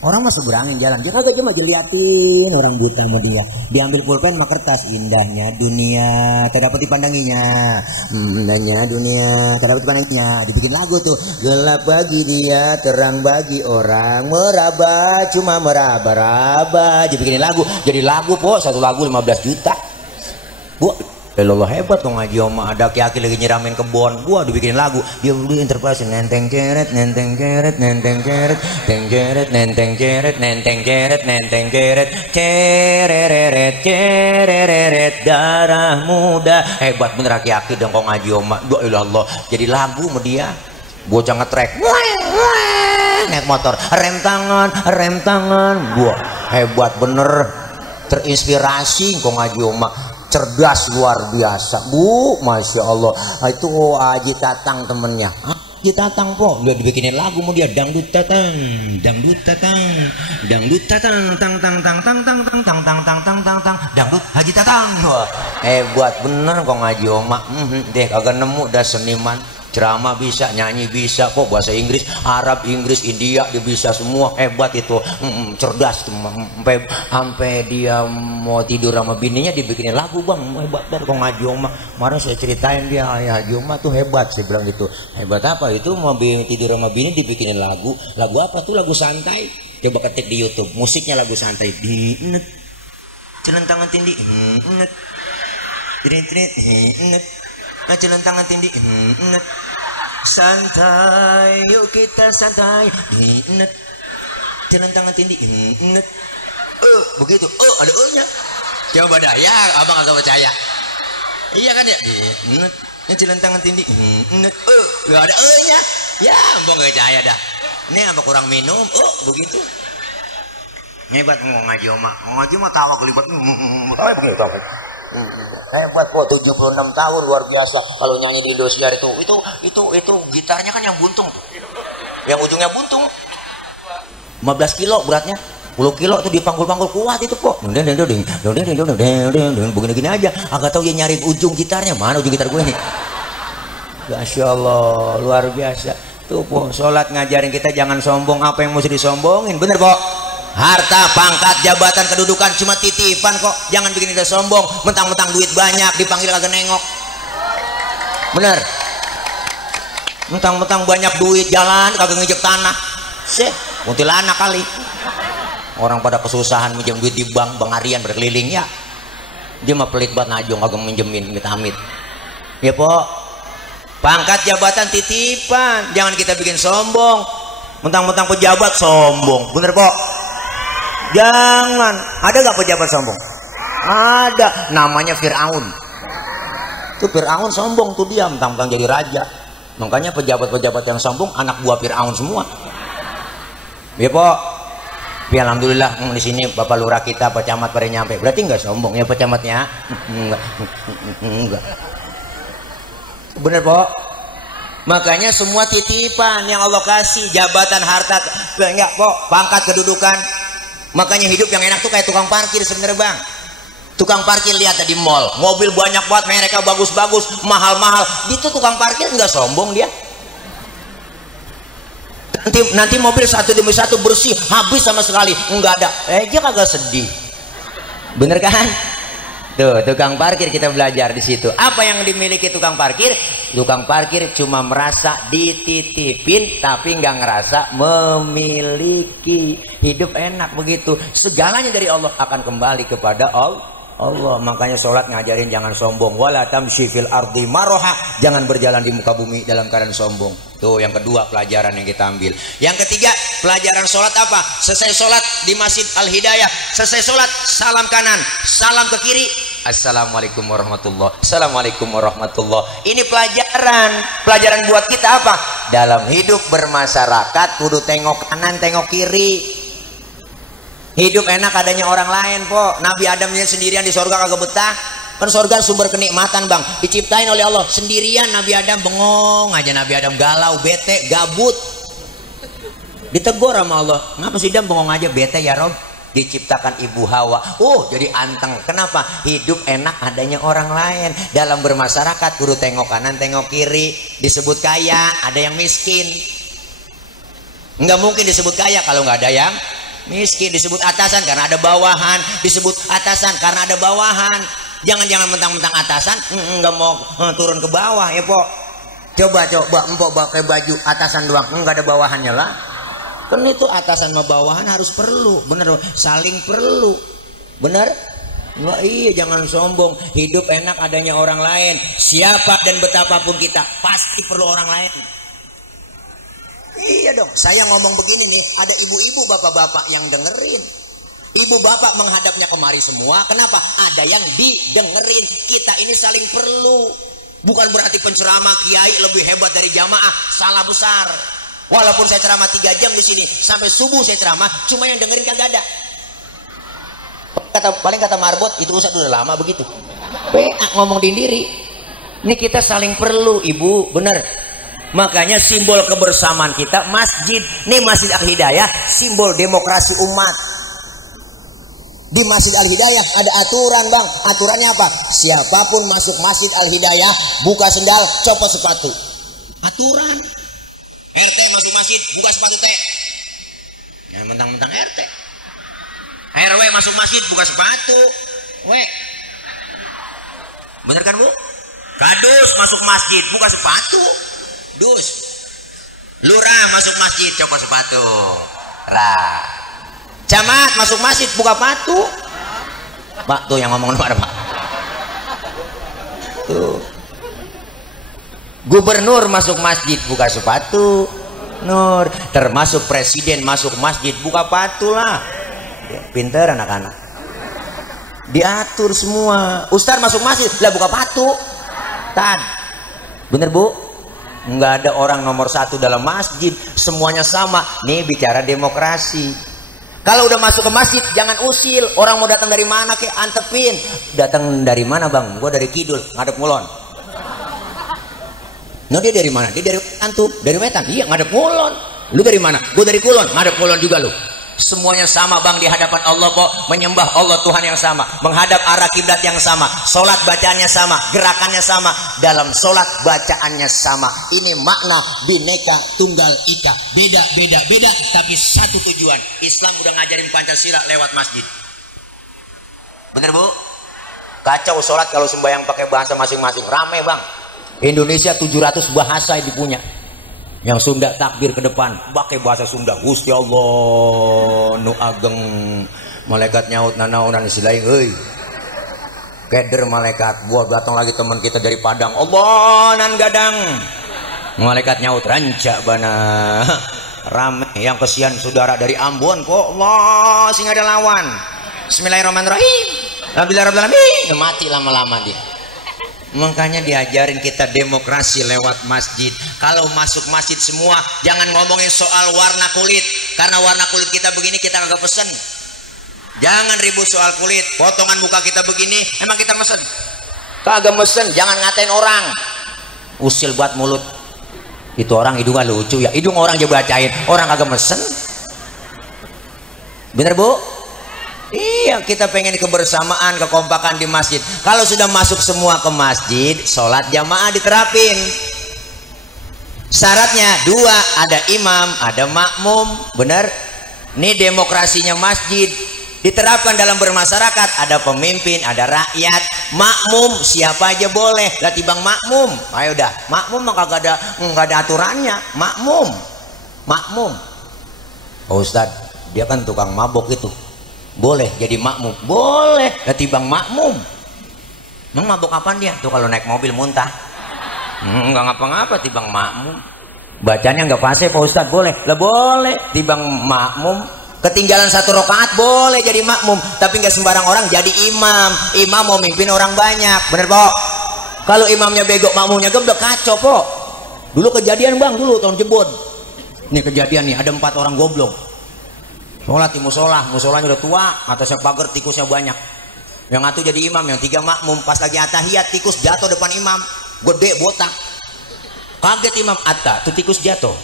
Orang mah seberangin jalan, dia kagak cuma liatin orang buta sama dia. Diambil pulpen sama kertas, indahnya dunia tak dapat dipandanginya, indahnya dunia tak dapat dipandanginya. Dibikin lagu tuh, gelap bagi dia, terang bagi orang, meraba cuma meraba-raba. Dibikinin lagu, jadi lagu po, satu lagu 15 juta. Bu, Allah hebat dong ngaji Oma. Ada aki-aki lagi nyiramin kebon, gua dibikinin lagu, dia udah interpretasi nenteng ceret nenteng ceret nenteng ceret teng ceret nenteng ceret nenteng ceret nenteng ceret cereret cereret darah muda. Hebat bener aki-aki dong kok ngaji Oma. Doa Allah jadi lagu sama dia. Bocah ngetrek naik motor, rem tangan gua hebat bener, terinspirasi kok ngaji Oma. Cerdas luar biasa Bu, Masya Allah. Itu Haji Tatang temennya, Haji Tatang po, udah dibikinin lagu mau dia, dangdut tatang dangdut tatang dangdut tatang tang tang tang tang tang tang tang tang tang tang tang tang dangdut Haji Tatang. Hebat bener kok ngaji Oma. Deh kagak nemu dah seniman. Ceramah bisa, nyanyi bisa kok, bahasa Inggris, Arab, Inggris, India dia bisa semua. Hebat itu, cerdas tuh. Sampai dia mau tidur sama bininya dibikinin lagu Bang. Hebat banget kok ngaji Oma. Kemarin saya ceritain dia, ayah Haji Oma tuh hebat, saya bilang gitu. Hebat apa itu, mau tidur sama bini dibikinin lagu. Lagu apa tuh? Lagu santai. Coba ketik di YouTube, musiknya lagu santai. Dinet celentangan tindih, dinet celentangan tindih, santai, yuk kita santai, celentangan tindih, begitu. Ada nya. Coba dah ya, abang agak percaya. Iya kan ya? Celentangan tindih, gak ada nya. Ya, abang gak percaya dah. Ini apa kurang minum? Begitu. Hebat ngaji Oma. Ngaji Oma tawa kelibat. Begitu. Hebat kok, 76 tahun luar biasa. Kalau nyanyi di Indosiar itu gitarnya kan yang buntung tuh, yang ujungnya buntung, 15 kilo beratnya, 10 kilo tuh dipanggul-panggul kuat itu kok. Begini-gini aja, agak tahu dia nyari ujung gitarnya mana, ujung gitar gue nih. Masya Allah, luar biasa tuh po. Sholat ngajarin kita jangan sombong, apa yang mesti disombongin, bener po. Harta, pangkat, jabatan, kedudukan cuma titipan kok. Jangan bikin kita sombong. Mentang-mentang duit banyak dipanggil kagak nengok. Bener. Mentang-mentang banyak duit jalan kagak ngejek tanah. Kuntilanak kali. Orang pada kesusahan minjem duit di bank, bang harian berkeliling ya. Dia mah pelit banget najong kagak minjemin, amit-amit. Ya po. Pangkat, jabatan, titipan. Jangan kita bikin sombong. Mentang-mentang pejabat sombong. Bener po. Jangan. Ada gak pejabat sombong? Ada. Namanya Fir'aun. Itu Fir'aun sombong tuh dia, mentang-mentang jadi raja. Makanya pejabat-pejabat yang sombong anak buah Fir'aun semua. Ya po. Ya alhamdulillah di sini Bapak Lurah kita, Pak Camat pada nyampe. Berarti nggak sombong ya Pak Camatnya? Enggak. Bener po. Makanya semua titipan yang Allah kasih, jabatan, harta, enggak po, pangkat, kedudukan. Makanya hidup yang enak tuh kayak tukang parkir sebenarnya Bang. Tukang parkir lihat di mall, mobil banyak banget, mereka bagus-bagus, mahal-mahal. Itu tukang parkir nggak sombong dia. Nanti mobil satu demi satu bersih, habis sama sekali, nggak ada. Dia kagak sedih. Bener kan? Tuh, tukang parkir kita belajar di situ. Apa yang dimiliki tukang parkir? Tukang parkir cuma merasa dititipin, tapi nggak ngerasa memiliki. Hidup enak begitu. Segalanya dari Allah akan kembali kepada Allah. Allah. Makanya sholat ngajarin jangan sombong. Wala tamshi fil ardi maroha, jangan berjalan di muka bumi dalam keadaan sombong. Tuh yang kedua pelajaran yang kita ambil. Yang ketiga pelajaran sholat apa? Selesai sholat di Masjid Al Hidayah, selesai sholat salam kanan, salam ke kiri, assalamualaikum warahmatullah, assalamualaikum warahmatullah. Ini pelajaran buat kita apa? Dalam hidup bermasyarakat kudu tengok kanan tengok kiri. Hidup enak adanya orang lain po. Nabi Adamnya sendirian di sorga kagak betah. Kan sorga sumber kenikmatan bang, diciptain oleh Allah. Sendirian Nabi Adam bengong aja. Nabi Adam galau, bete, gabut. Ditegur sama Allah, ngapa sih Adam bengong aja bete ya Rob? Diciptakan ibu Hawa, jadi anteng. Kenapa? Hidup enak adanya orang lain. Dalam bermasyarakat kudu tengok kanan tengok kiri. Disebut kaya, ada yang miskin. Nggak mungkin disebut kaya kalau nggak ada yang miskin. Disebut atasan karena ada bawahan, disebut atasan karena ada bawahan. Jangan mentang-mentang atasan nggak mau turun ke bawah ya po. Coba empok pakai baju atasan doang, nggak ada bawahannya lah. Kan itu atasan sama bawahan harus perlu, bener, saling perlu, bener. Nggak, iya jangan sombong. Hidup enak adanya orang lain. Siapa dan betapapun kita pasti perlu orang lain. Iya dong, saya ngomong begini nih, ada ibu-ibu bapak-bapak yang dengerin. Ibu bapak menghadapnya kemari semua. Kenapa? Ada yang didengerin. Kita ini saling perlu. Bukan berarti penceramah kiai lebih hebat dari jamaah. Salah besar. Walaupun saya ceramah 3 jam di sini sampai subuh saya ceramah, cuma yang dengerin kagak ada. Paling kata Marbot itu Ustaz udah lama begitu. Ngomong diri. Ini kita saling perlu, ibu, bener. Makanya simbol kebersamaan kita masjid. Nih Masjid Al Hidayah simbol demokrasi umat. Di Masjid Al Hidayah ada aturan bang. Aturannya apa? Siapapun masuk Masjid Al Hidayah buka sendal, copot sepatu. Aturan. RT masuk masjid buka sepatu teh. Jangan mentang-mentang RT. RW masuk masjid buka sepatu. Bener kan bu? Kadus masuk masjid buka sepatu. Dus. Lurah masuk masjid copot sepatu. Camat masuk masjid buka sepatu. Pak tuh yang ngomong apa Pak? Tuh. Gubernur masuk masjid buka sepatu. Nur, termasuk presiden masuk masjid buka sepatu lah. Pinter anak-anak. Diatur semua. Ustaz masuk masjid lah buka sepatu. Tad. Bener bu? Nggak ada orang nomor 1 dalam masjid, semuanya sama. Nih bicara demokrasi. Kalau udah masuk ke masjid jangan usil. Orang mau datang dari mana ke antepin. Datang dari mana bang? Gua dari kidul ngadep ngulon. No dia dari mana? Dia dari Antum, dari Wetan. Iya ngadep ngulon. Lu dari mana? Gua dari Kulon, ngadep ngulon juga lu. Semuanya sama bang di hadapan Allah kok. Menyembah Allah Tuhan yang sama, menghadap arah kiblat yang sama, sholat bacaannya sama, gerakannya sama, dalam sholat bacaannya sama. Ini makna Bhinneka Tunggal Ika. Beda tapi satu tujuan. Islam udah ngajarin Pancasila lewat masjid. Bener bu? Kacau sholat kalau sembahyang pakai bahasa masing-masing. Rame bang. Indonesia 700 bahasa yang dipunya. Yang Sunda takbir ke depan pakai bahasa Sunda. Gusti Allah nu ageng. Malaikat nyaut nanaunan isilain euy. Keder malaikat. Buat datang lagi teman kita dari Padang. Allah nan gadang. Malaikat nyaut ranca bana. Rame yang kesian saudara dari Ambon kok. Allah sing ada lawan. Bismillahirrahmanirrahim. Alhamdulillahirrahmanirrahim. Mati lama-lama dia. Makanya diajarin kita demokrasi lewat masjid. Kalau masuk masjid semua jangan ngomongin soal warna kulit. Karena warna kulit kita begini kita kagak pesen. Jangan ribut soal kulit. Potongan muka kita begini emang kita mesen? Kagak mesen. Jangan ngatain orang. Usil buat mulut. Itu orang hidungnya lucu ya. Hidung orang aja bacain. Orang kagak mesen. Bener bu? Iya, kita pengen kebersamaan, kekompakan di masjid. Kalau sudah masuk semua ke masjid, sholat jamaah diterapin. Syaratnya 2, ada imam, ada makmum. Benar? Ini demokrasinya masjid. Diterapkan dalam bermasyarakat, ada pemimpin, ada rakyat, makmum, siapa aja boleh. Lah tibang makmum, ayo dah. Makmum mah kagak ada aturannya. Makmum. Oh, Ustaz, dia kan tukang mabok itu. boleh jadi makmum, boleh ketimbang makmum. Emang mabuk kapan dia tuh kalau naik mobil muntah? Enggak ngapa-ngapa timbang makmum. Bacanya nggak fase Pak Ustadz, boleh lah, boleh timbang makmum. Ketinggalan 1 rakaat boleh jadi makmum, tapi nggak sembarang orang jadi imam. Imam mau mimpin orang banyak, bener Pok? Kalau imamnya bego makmumnya geblek, kacau Pok. Dulu kejadian Bang, dulu tahun Jebon ini kejadian nih, ada 4 orang goblok sholat di musolanya udah tua, atasnya pagar, tikusnya banyak. Yang satu jadi imam, yang 3 makmum. Pas lagi atahiyat, tikus jatuh depan imam, gede botak. Kaget imam, tuh tikus jatuh,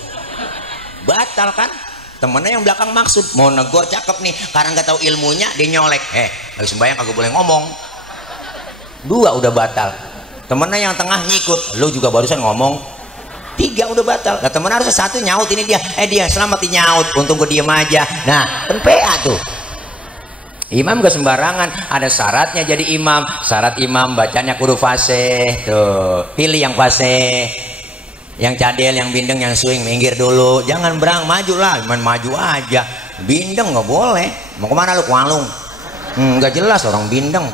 batal kan. Temennya yang belakang maksud mau negor, cakep nih, karena nggak tahu ilmunya dia nyolek, lagi sembahyang kagak boleh ngomong. 2 udah batal. Temennya yang tengah nyikut, lu juga barusan ngomong. 3 udah batal. Nah, temen harusnya 1 nyaut, ini dia dia selamat nyaut, untung gue diem aja. Nah kan PA tuh. Imam gak sembarangan, ada syaratnya jadi imam. Syarat imam bacanya kudu fasih. Tuh, pilih yang fasih. Yang cadel, yang bindeng, yang swing, minggir dulu. Jangan berang, maju lah, main maju aja. Bindeng nggak boleh. Mau kemana lu, Kualung? Nggak jelas orang bindeng.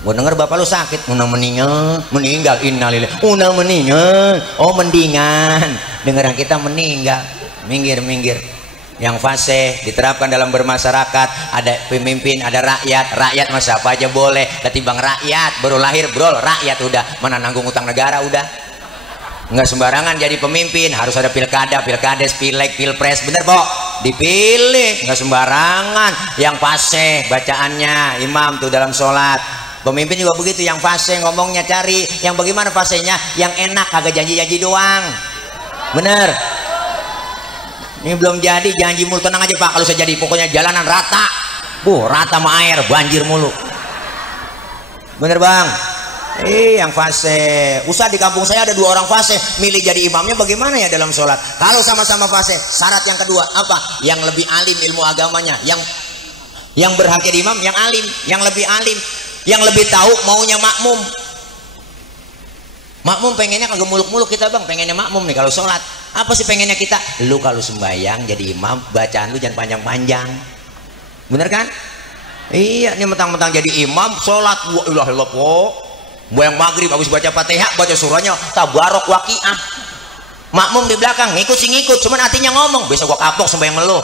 Gue denger bapak lu sakit, unang meninggal, innalillahi, unang meninggal. Oh mendingan, dengeran kita meninggal. Minggir. Yang fase diterapkan dalam bermasyarakat, ada pemimpin, ada rakyat. Rakyat masa apa aja boleh. Ketimbang rakyat baru lahir brol, rakyat udah mana nanggung utang negara udah. Nggak sembarangan jadi pemimpin, harus ada pilkades, pileg, pilpres, bener Pok? Dipilih, nggak sembarangan. Yang fase bacaannya imam tuh dalam sholat. Pemimpin juga begitu, yang fase ngomongnya cari yang bagaimana fasenya, yang enak, kagak janji-janji doang. Bener. Ini belum jadi, janji mulu. Tenang aja Pak, kalau saya jadi pokoknya jalanan rata. Rata sama air, banjir mulu. Bener Bang? Yang fase. Usah di kampung saya ada 2 orang fase, milih jadi imamnya bagaimana ya dalam sholat? Kalau sama-sama fase, syarat yang kedua apa? Yang lebih alim ilmu agamanya, yang berhak jadi imam, yang alim, yang lebih alim, yang lebih tahu maunya makmum. Makmum pengennya kagak muluk-muluk kita Bang, pengennya makmum nih kalau sholat. Apa sih pengennya kita? Lu kalau sembahyang jadi imam, bacaan lu jangan panjang-panjang. Bener kan? Iya, ini mentang-mentang jadi imam sholat, wa ilah ilah Pok. Yang maghrib habis baca Fatihah, baca surahnya tabarok waqiah. Makmum di belakang ngikut, cuman hatinya ngomong, besok gua kapok sembahyang melu.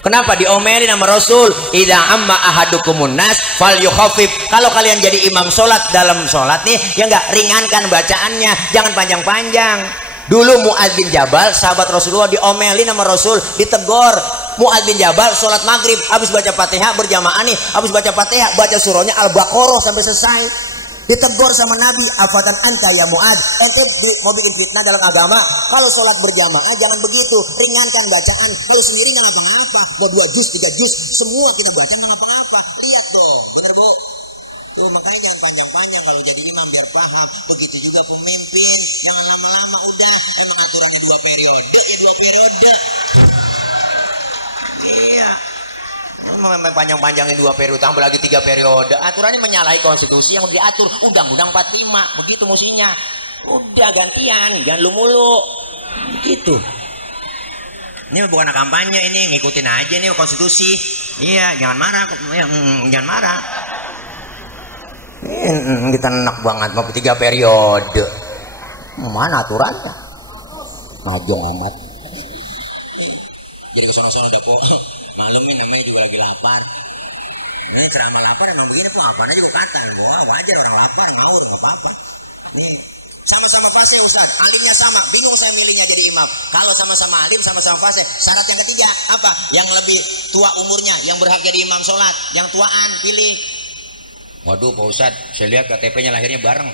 Kenapa? Diomelin sama Rasul, idza amma ahadukumun nas falyukhaffif. Kalau kalian jadi imam sholat dalam sholat nih, ya enggak, ringankan bacaannya, jangan panjang-panjang. Dulu Mu'adz bin Jabal, sahabat Rasulullah, diomelin sama Rasul, ditegor. Mu'adz bin Jabal sholat maghrib habis baca Fatihah berjamaah nih, habis baca Fatihah baca surahnya Al-Baqarah sampai selesai. Ditegur sama Nabi, afatan anta ya Mu'adz, ente mau bikin fitnah dalam agama. Kalau sholat berjamaah jangan begitu, ringankan bacaan. Kalau sendiri nggak ngapa-ngapa, mau 2 juz 3 juz semua kita baca nggak ngapa-ngapa. Lihat dong, bener Bu? Tuh makanya jangan panjang-panjang kalau jadi imam biar paham. Begitu juga pemimpin, jangan lama-lama. Udah emang aturannya 2 periode ya 2 periode. Iya. Panjang-panjangin 2 periode, tambah lagi 3 periode. Aturannya menyalahi konstitusi yang diatur Undang-Undang 45. Begitu musinya. Udah gantian, jangan lu mulu. Begitu. Ini bukan kampanye, ini ngikutin aja nih konstitusi. Iya, jangan marah. Jangan marah. Kita enak banget mau 3 periode. Mana aturannya? Ngajak amat. Jadi kesono-sono udah Po. Maklumin namanya juga lagi lapar. Ini ceramah lapar emang begini Po, apaan juga kata. Wajar orang lapar, ngawur, nggak apa-apa. Nih sama-sama fase Ustaz, alimnya sama, bingung saya milihnya jadi imam. Kalau sama-sama alim, sama-sama fase, syarat yang ketiga apa? Yang lebih tua umurnya, yang berhak jadi imam sholat, yang tuaan pilih. Waduh Pak Ustaz, saya lihat KTP-nya lahirnya bareng.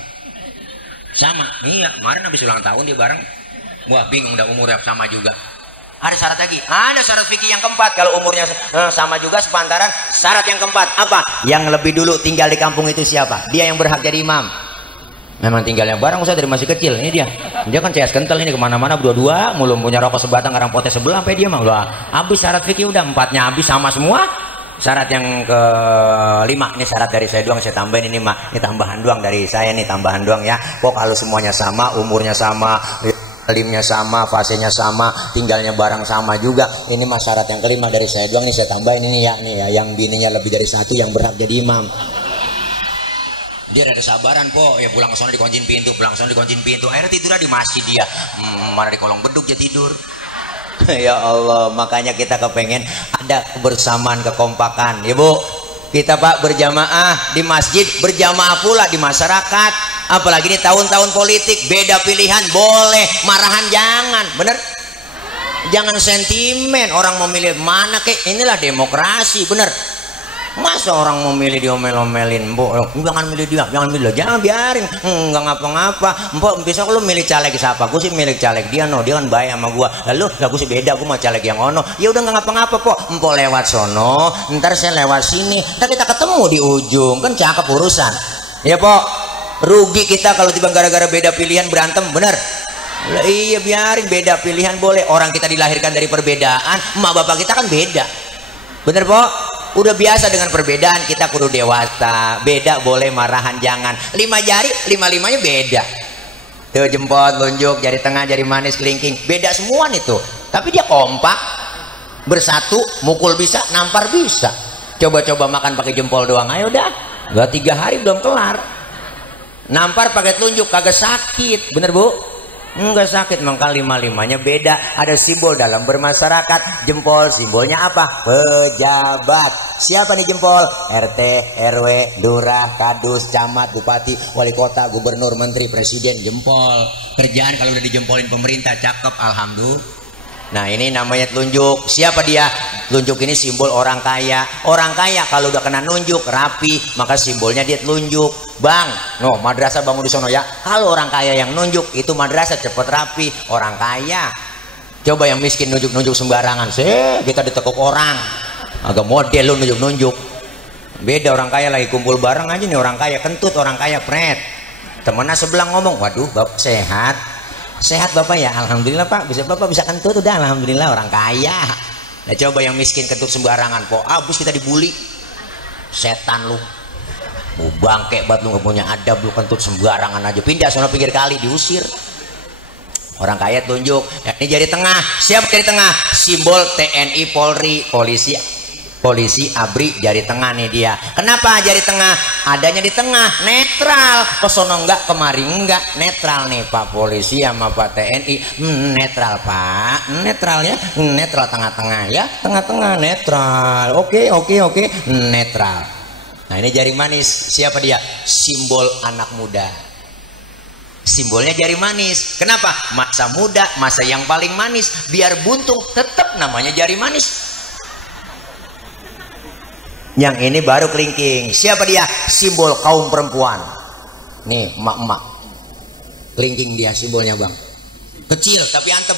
Sama, iya, kemarin habis ulang tahun dia bareng. Wah bingung, udah umurnya sama juga. Ada syarat lagi, ada syarat fikih yang keempat. Kalau umurnya sama juga sepantaran. Syarat yang keempat apa? Yang lebih dulu tinggal di kampung itu siapa? Dia yang berhak jadi imam. Memang tinggalnya bareng Ustaz dari masih kecil. Ini dia kan CS kental ini, kemana-mana berdua-dua, mulum punya rokok sebatang, karang potes sebelah sampai dia mah udah habis syarat fikih, udah 4-nya habis sama semua. Syarat yang ke-5, ini syarat dari saya doang, saya tambahin ini Mak, ini tambahan doang dari saya nih, tambahan doang ya. Pok kalau semuanya sama, umurnya sama, alimnya sama, fasenya sama, tinggalnya bareng sama juga. Ini mas syarat yang kelima dari saya doang nih, saya tambahin ini ya, nih ya, yang bininya lebih dari satu yang berhak jadi imam. Dia ada sabaran po, ya pulang ke sana dikuncin pintu, pulang ke sana dikuncin pintu, akhirnya tidurnya di masjid dia, mana di kolong beduk dia tidur. Ya Allah, makanya kita kepengen ada kebersamaan, kekompakan ya Bu. Kita Pak berjamaah di masjid, berjamaah pula di masyarakat. Apalagi di tahun-tahun politik, beda pilihan boleh, marahan jangan, bener? Jangan sentimen, orang memilih mana kek, inilah demokrasi, bener? Masa orang memilih diomel-omelin, mbok jangan milih dia, jangan milih dia, jangan biarin, nggak ngapa-ngapa. Mbok besok lu milih caleg siapa? Gue sih milih caleg dia, no, dia kan baik sama gua. Lalu, lah gue sih beda, gue mau caleg yang ono. Ya udah nggak ngapa-ngapa po, mbok lewat sono, ntar saya lewat sini, ntar kita ketemu di ujung, kan cakep urusan. Ya po, rugi kita kalau tiba gara-gara beda pilihan berantem, bener? Lah, iya biarin, beda pilihan boleh. Orang kita dilahirkan dari perbedaan, emak bapak kita kan beda, bener po? Udah biasa dengan perbedaan, kita kudu dewasa. Beda boleh, marahan jangan. 5 jari, 5-5-nya beda. Tuh jempol, telunjuk, jari tengah, jari manis, kelingking, beda semua nih tuh. Tapi dia kompak, bersatu, mukul bisa, nampar bisa. Coba-coba makan pakai jempol doang, ayo dah. Gak 3 hari belum kelar. Nampar pakai telunjuk kagak sakit, bener Bu? Enggak sakit, maka 5-5-nya beda. Ada simbol dalam bermasyarakat. Jempol simbolnya apa? Pejabat. Siapa nih jempol? RT, RW, lurah, kadus, camat, bupati, wali kota, gubernur, menteri, presiden, jempol. Kerjaan kalau udah dijempolin pemerintah cakep, alhamdulillah. Nah ini namanya telunjuk. Siapa dia? Telunjuk ini simbol orang kaya. Orang kaya kalau udah kena nunjuk rapi, maka simbolnya dia telunjuk. Bang, no madrasah bangun di sono ya. Kalau orang kaya yang nunjuk, itu madrasah cepet rapi. Orang kaya. Coba yang miskin nunjuk-nunjuk sembarangan, kita ditekuk orang. Agak model lu nunjuk-nunjuk. Beda orang kaya lagi kumpul bareng aja nih, orang kaya kentut, orang kaya pret. Temennya sebelah ngomong, waduh bapak sehat. Sehat bapak ya, alhamdulillah pak. Bisa bapak bisa kentut udah, alhamdulillah orang kaya. Nah coba yang miskin kentut sembarangan, po abis kita dibully. Setan lu, mau bangke banget lu, nggak punya adab lu, kentut sembarangan aja. Pindah sono pinggir kali, diusir. Orang kaya tunjuk. Ini jari tengah. Siapa jari tengah? Simbol TNI, Polri, polisi ABRI, jari tengah nih dia. Kenapa jari tengah? Adanya di tengah, netral. Kesono enggak, kemari enggak, netral nih Pak polisi sama Pak TNI. Netral Pak, netral ya, netral tengah-tengah ya, tengah-tengah netral. Oke, netral. Nah ini jari manis. Siapa dia? Simbol anak muda. Simbolnya jari manis. Kenapa? Masa muda, masa yang paling manis. Biar buntung, tetap namanya jari manis. Yang ini baru kelingking. Siapa dia? Simbol kaum perempuan. Nih emak-emak, kelingking dia simbolnya bang. Kecil tapi antem.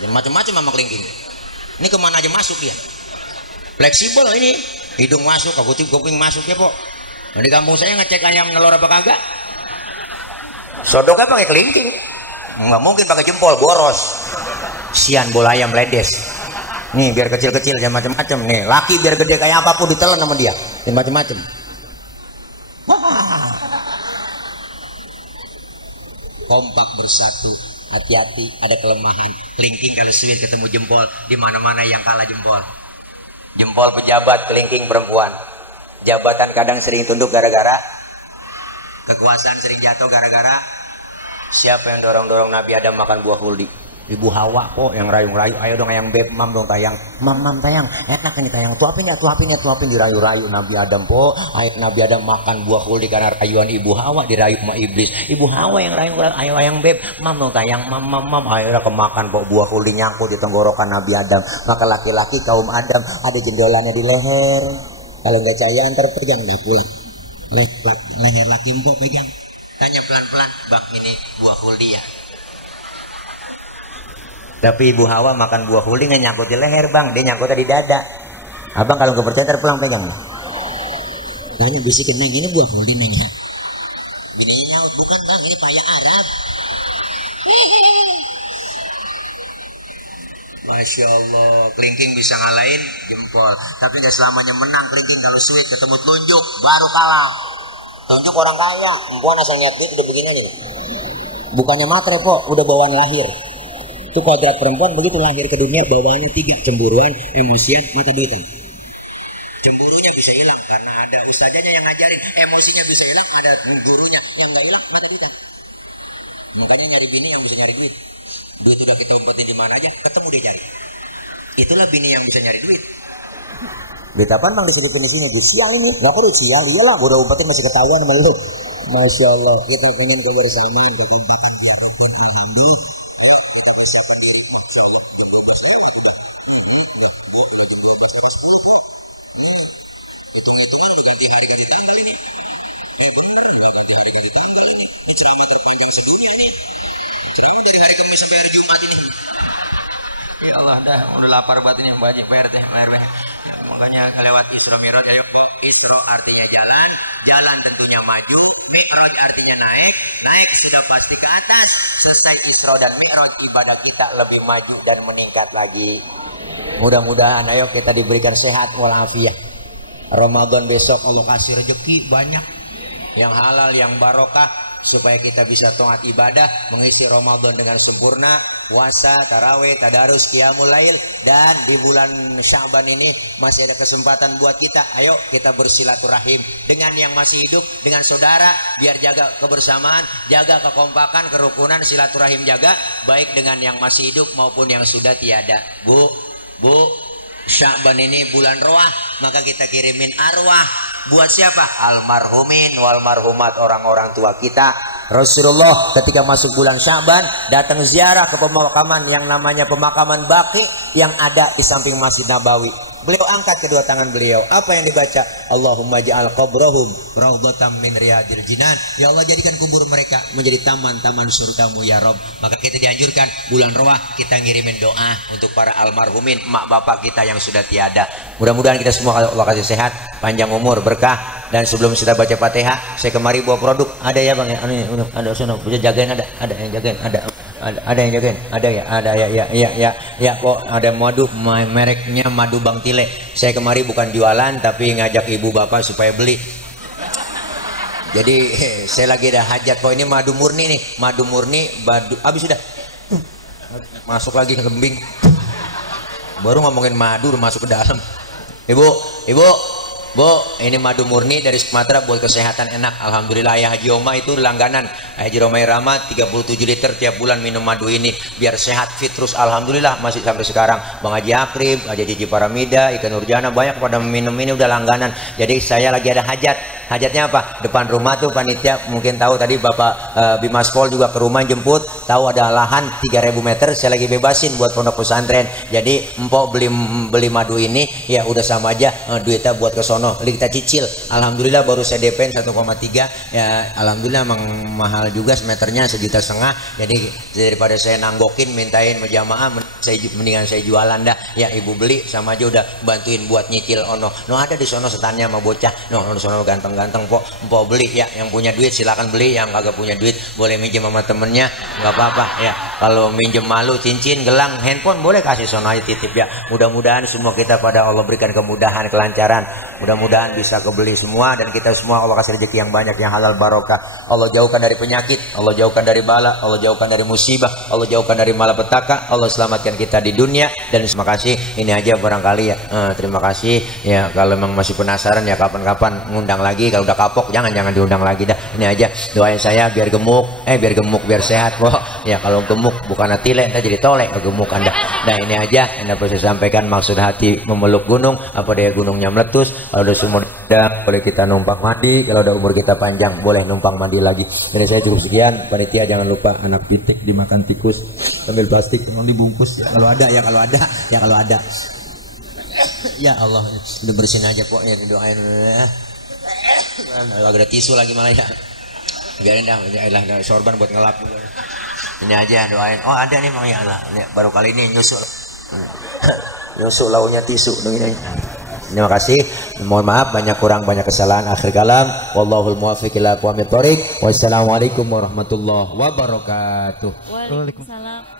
Dan macam-macam sama kelingking. Ini kemana aja masuk dia. Fleksibel ini. Hidung masuk, kuping masuk ya po. Nah, di kampung saya ngecek ayam nelor apa kagak. Sodoknya pakai kelingking. Nggak mungkin pakai jempol, boros. Sian bola ayam ledes. Nih biar kecil-kecil jangan macam-macam. Nih laki biar gede kayak apapun ditelan sama dia. Dan macam-macam. Kompak bersatu. Hati-hati, ada kelemahan. Kelingking kalau suwir ketemu jempol, di mana-mana yang kalah jempol. Jempol pejabat, kelingking perempuan. Jabatan kadang sering tunduk gara-gara kekuasaan, sering jatuh gara-gara siapa yang dorong-dorong Nabi Adam makan buah huldi? Ibu Hawa kok yang rayu-rayu, ayo dong yang beb, mam dong tayang, mam tayang, enak ini tayang, tuapin dirayu-rayu Nabi Adam po, ayo Nabi Adam makan buah huldi karena rayuan Ibu Hawa, dirayu sama iblis. Ibu Hawa yang rayu-rayu, ayo yang beb, mam dong tayang, mam, akhirnya kemakan po buah huldi nyangkut di tenggorokan Nabi Adam. Maka laki-laki kaum Adam ada jendolannya di leher, kalau nggak cahaya antar pegang dah pulang. Leher laki empok pegang, tanya pelan-pelan, bang ini buah huldi ya? Tapi Ibu Hawa makan buah huldi nggak nyangkut di leher bang, dia nyangkut di dada. Abang kalau nggak percaya ntar pulang pegang. Nanya bisikin neng ini buah huldi neng. Bininya nyaut, bukan bang ini paya Arab. Masya Allah, kelingking bisa ngalahin jempol. Tapi nggak selamanya menang kelingking, kalau sweet ketemu telunjuk baru kalah. Telunjuk orang kaya, empuan asal niat duit udah begini nih. bukannya matre po, udah bawaan lahir. Itu kodrat perempuan begitu lahir ke dunia bawaannya 3, cemburuan, emosian, mata duitan. Cemburunya bisa hilang karena ada ustazanya yang ngajarin, emosinya bisa hilang ada gurunya, yang nggak hilang mata duitan. Makanya nyari bini yang bisa nyari duit. Duit udah kita umpetin di mana aja, ketemu dia cari. Itulah bini yang bisa nyari duit. Duit apaan bang disebutkan di sini? Duit sial ini, nggak perlu sial, iyalah, udah umpetin masih ketahuan sama lu. Masya Allah, kita ingin kebersamaan berkumpulkan dia. Ya Allah, udah lapar banget ini wajib PRT. Makanya lewat Isra Mi'raj ayo kok. Isra artinya jalan, jalan tentunya maju, Mi'raj artinya naik, naik sudah pasti ke atas. Selesai Isra dan Mi'raj ibadah kita lebih maju dan meningkat lagi. Mudah-mudahan ayo kita diberikan sehat walafiat. Ramadan besok Allah kasih rezeki banyak yang halal, yang barokah, supaya kita bisa taat ibadah, mengisi Ramadan dengan sempurna, puasa, tarawih, tadarus, qiyamul lail, dan di bulan Sya'ban ini masih ada kesempatan buat kita. Ayo kita bersilaturahim dengan yang masih hidup, dengan saudara, biar jaga kebersamaan, jaga kekompakan, kerukunan, silaturahim jaga, baik dengan yang masih hidup maupun yang sudah tiada. Bu, Sya'ban ini bulan roah, maka kita kirimin arwah buat siapa? Almarhumin wal marhumat, orang-orang tua kita. Rasulullah ketika masuk bulan Sya'ban datang ziarah ke pemakaman yang namanya pemakaman Baqi yang ada di samping Masjid Nabawi. Beliau angkat kedua tangan beliau. Apa yang dibaca? Allahumma ja'al qabrahum raudhatan min riyadil jinan. Ya Allah, jadikan kubur mereka menjadi taman-taman surgamu ya Rabb. Maka kita dianjurkan bulan roah kita ngirimin doa untuk para almarhumin, mak bapak kita yang sudah tiada. Mudah-mudahan kita semua Allah kasih sehat, panjang umur, berkah. Dan sebelum kita baca Fatihah, saya kemari bawa produk. Ada ya Bang ya? Ada sono, bisa jagain, ada yang jagain, ada yang jagain, ada ya kok ada madu, mereknya madu Bang Tile. Saya kemari bukan jualan tapi ngajak ibu bapak supaya beli. Jadi saya lagi ada hajat kok, ini madu murni nih, madu murni, habis sudah masuk lagi ke kembing. Baru ngomongin madu udah masuk ke dalam. Ibu, Bu, ini madu murni dari Sumatera buat kesehatan enak. Alhamdulillah ya Haji Oma itu langganan. Haji Romai Rama 37 liter tiap bulan minum madu ini biar sehat fit terus. Alhamdulillah masih sampai sekarang. Bang Haji Akrib, Haji Cici Paramida, Ikan Nurjana banyak pada minum ini udah langganan. Jadi saya lagi ada hajat. Hajatnya apa? Depan rumah tuh panitia mungkin tahu tadi Bapak Bimas Pol juga ke rumah jemput. Tahu ada lahan 3000 meter saya lagi bebasin buat pondok pesantren. Jadi empok beli madu ini ya udah sama aja duitnya buat ke sono. Kita cicil. Alhamdulillah baru saya DP 1,3 ya. Alhamdulillah emang mahal juga semeternya 1,5 juta. Jadi daripada saya nanggokin mintain menjamaah, mendingan saya jualan dah. Ya ibu beli sama aja udah bantuin buat nyicil ono. No ada di sono setannya sama bocah. No di sono ganteng-ganteng po beli ya. Yang punya duit silakan beli, yang kagak punya duit boleh minjem sama temennya, nggak apa-apa ya. Kalau minjem malu, cincin, gelang, handphone boleh kasih sono aja titip ya. Mudah-mudahan semua kita pada Allah berikan kemudahan, kelancaran. Mudah-mudahan bisa kebeli semua dan kita semua Allah kasih rezeki yang banyak, yang halal barokah. Allah jauhkan dari penyakit, Allah jauhkan dari bala, Allah jauhkan dari musibah, Allah jauhkan dari malapetaka, Allah selamatkan kita di dunia. Dan terima kasih, ini aja barangkali ya. Terima kasih ya. Kalau memang masih penasaran ya kapan-kapan ngundang lagi. Kalau udah kapok jangan diundang lagi dah. Ini aja doain saya biar gemuk, biar sehat kok. Ya kalau gemuk bukan atile, entar jadi tolek gemuk Anda. Nah ini aja yang dapat saya sampaikan, maksud hati memeluk gunung, apa daya gunungnya meletus. Kalau udah semua boleh kita numpang mandi, kalau udah umur kita panjang boleh numpang mandi lagi. Jadi saya cukup sekian. Panitia jangan lupa anak pitik dimakan tikus sambil plastik tolong dibungkus ya. Kalau ada ya Allah udah bersihin aja kok ya, doain agak ada tisu lagi malah ya, biarin dah sorban buat ngelap. Ini aja doain. Oh ada nih Bang ya Allah, baru kali ini nyusul launya tisu dong ini. Terima kasih. Mohon maaf banyak kurang banyak kesalahan. Akhir kalam. Wallahul muwaffiq ila aqwamit thoriq. Wassalamualaikum warahmatullahi wabarakatuh. Waalaikumsalam.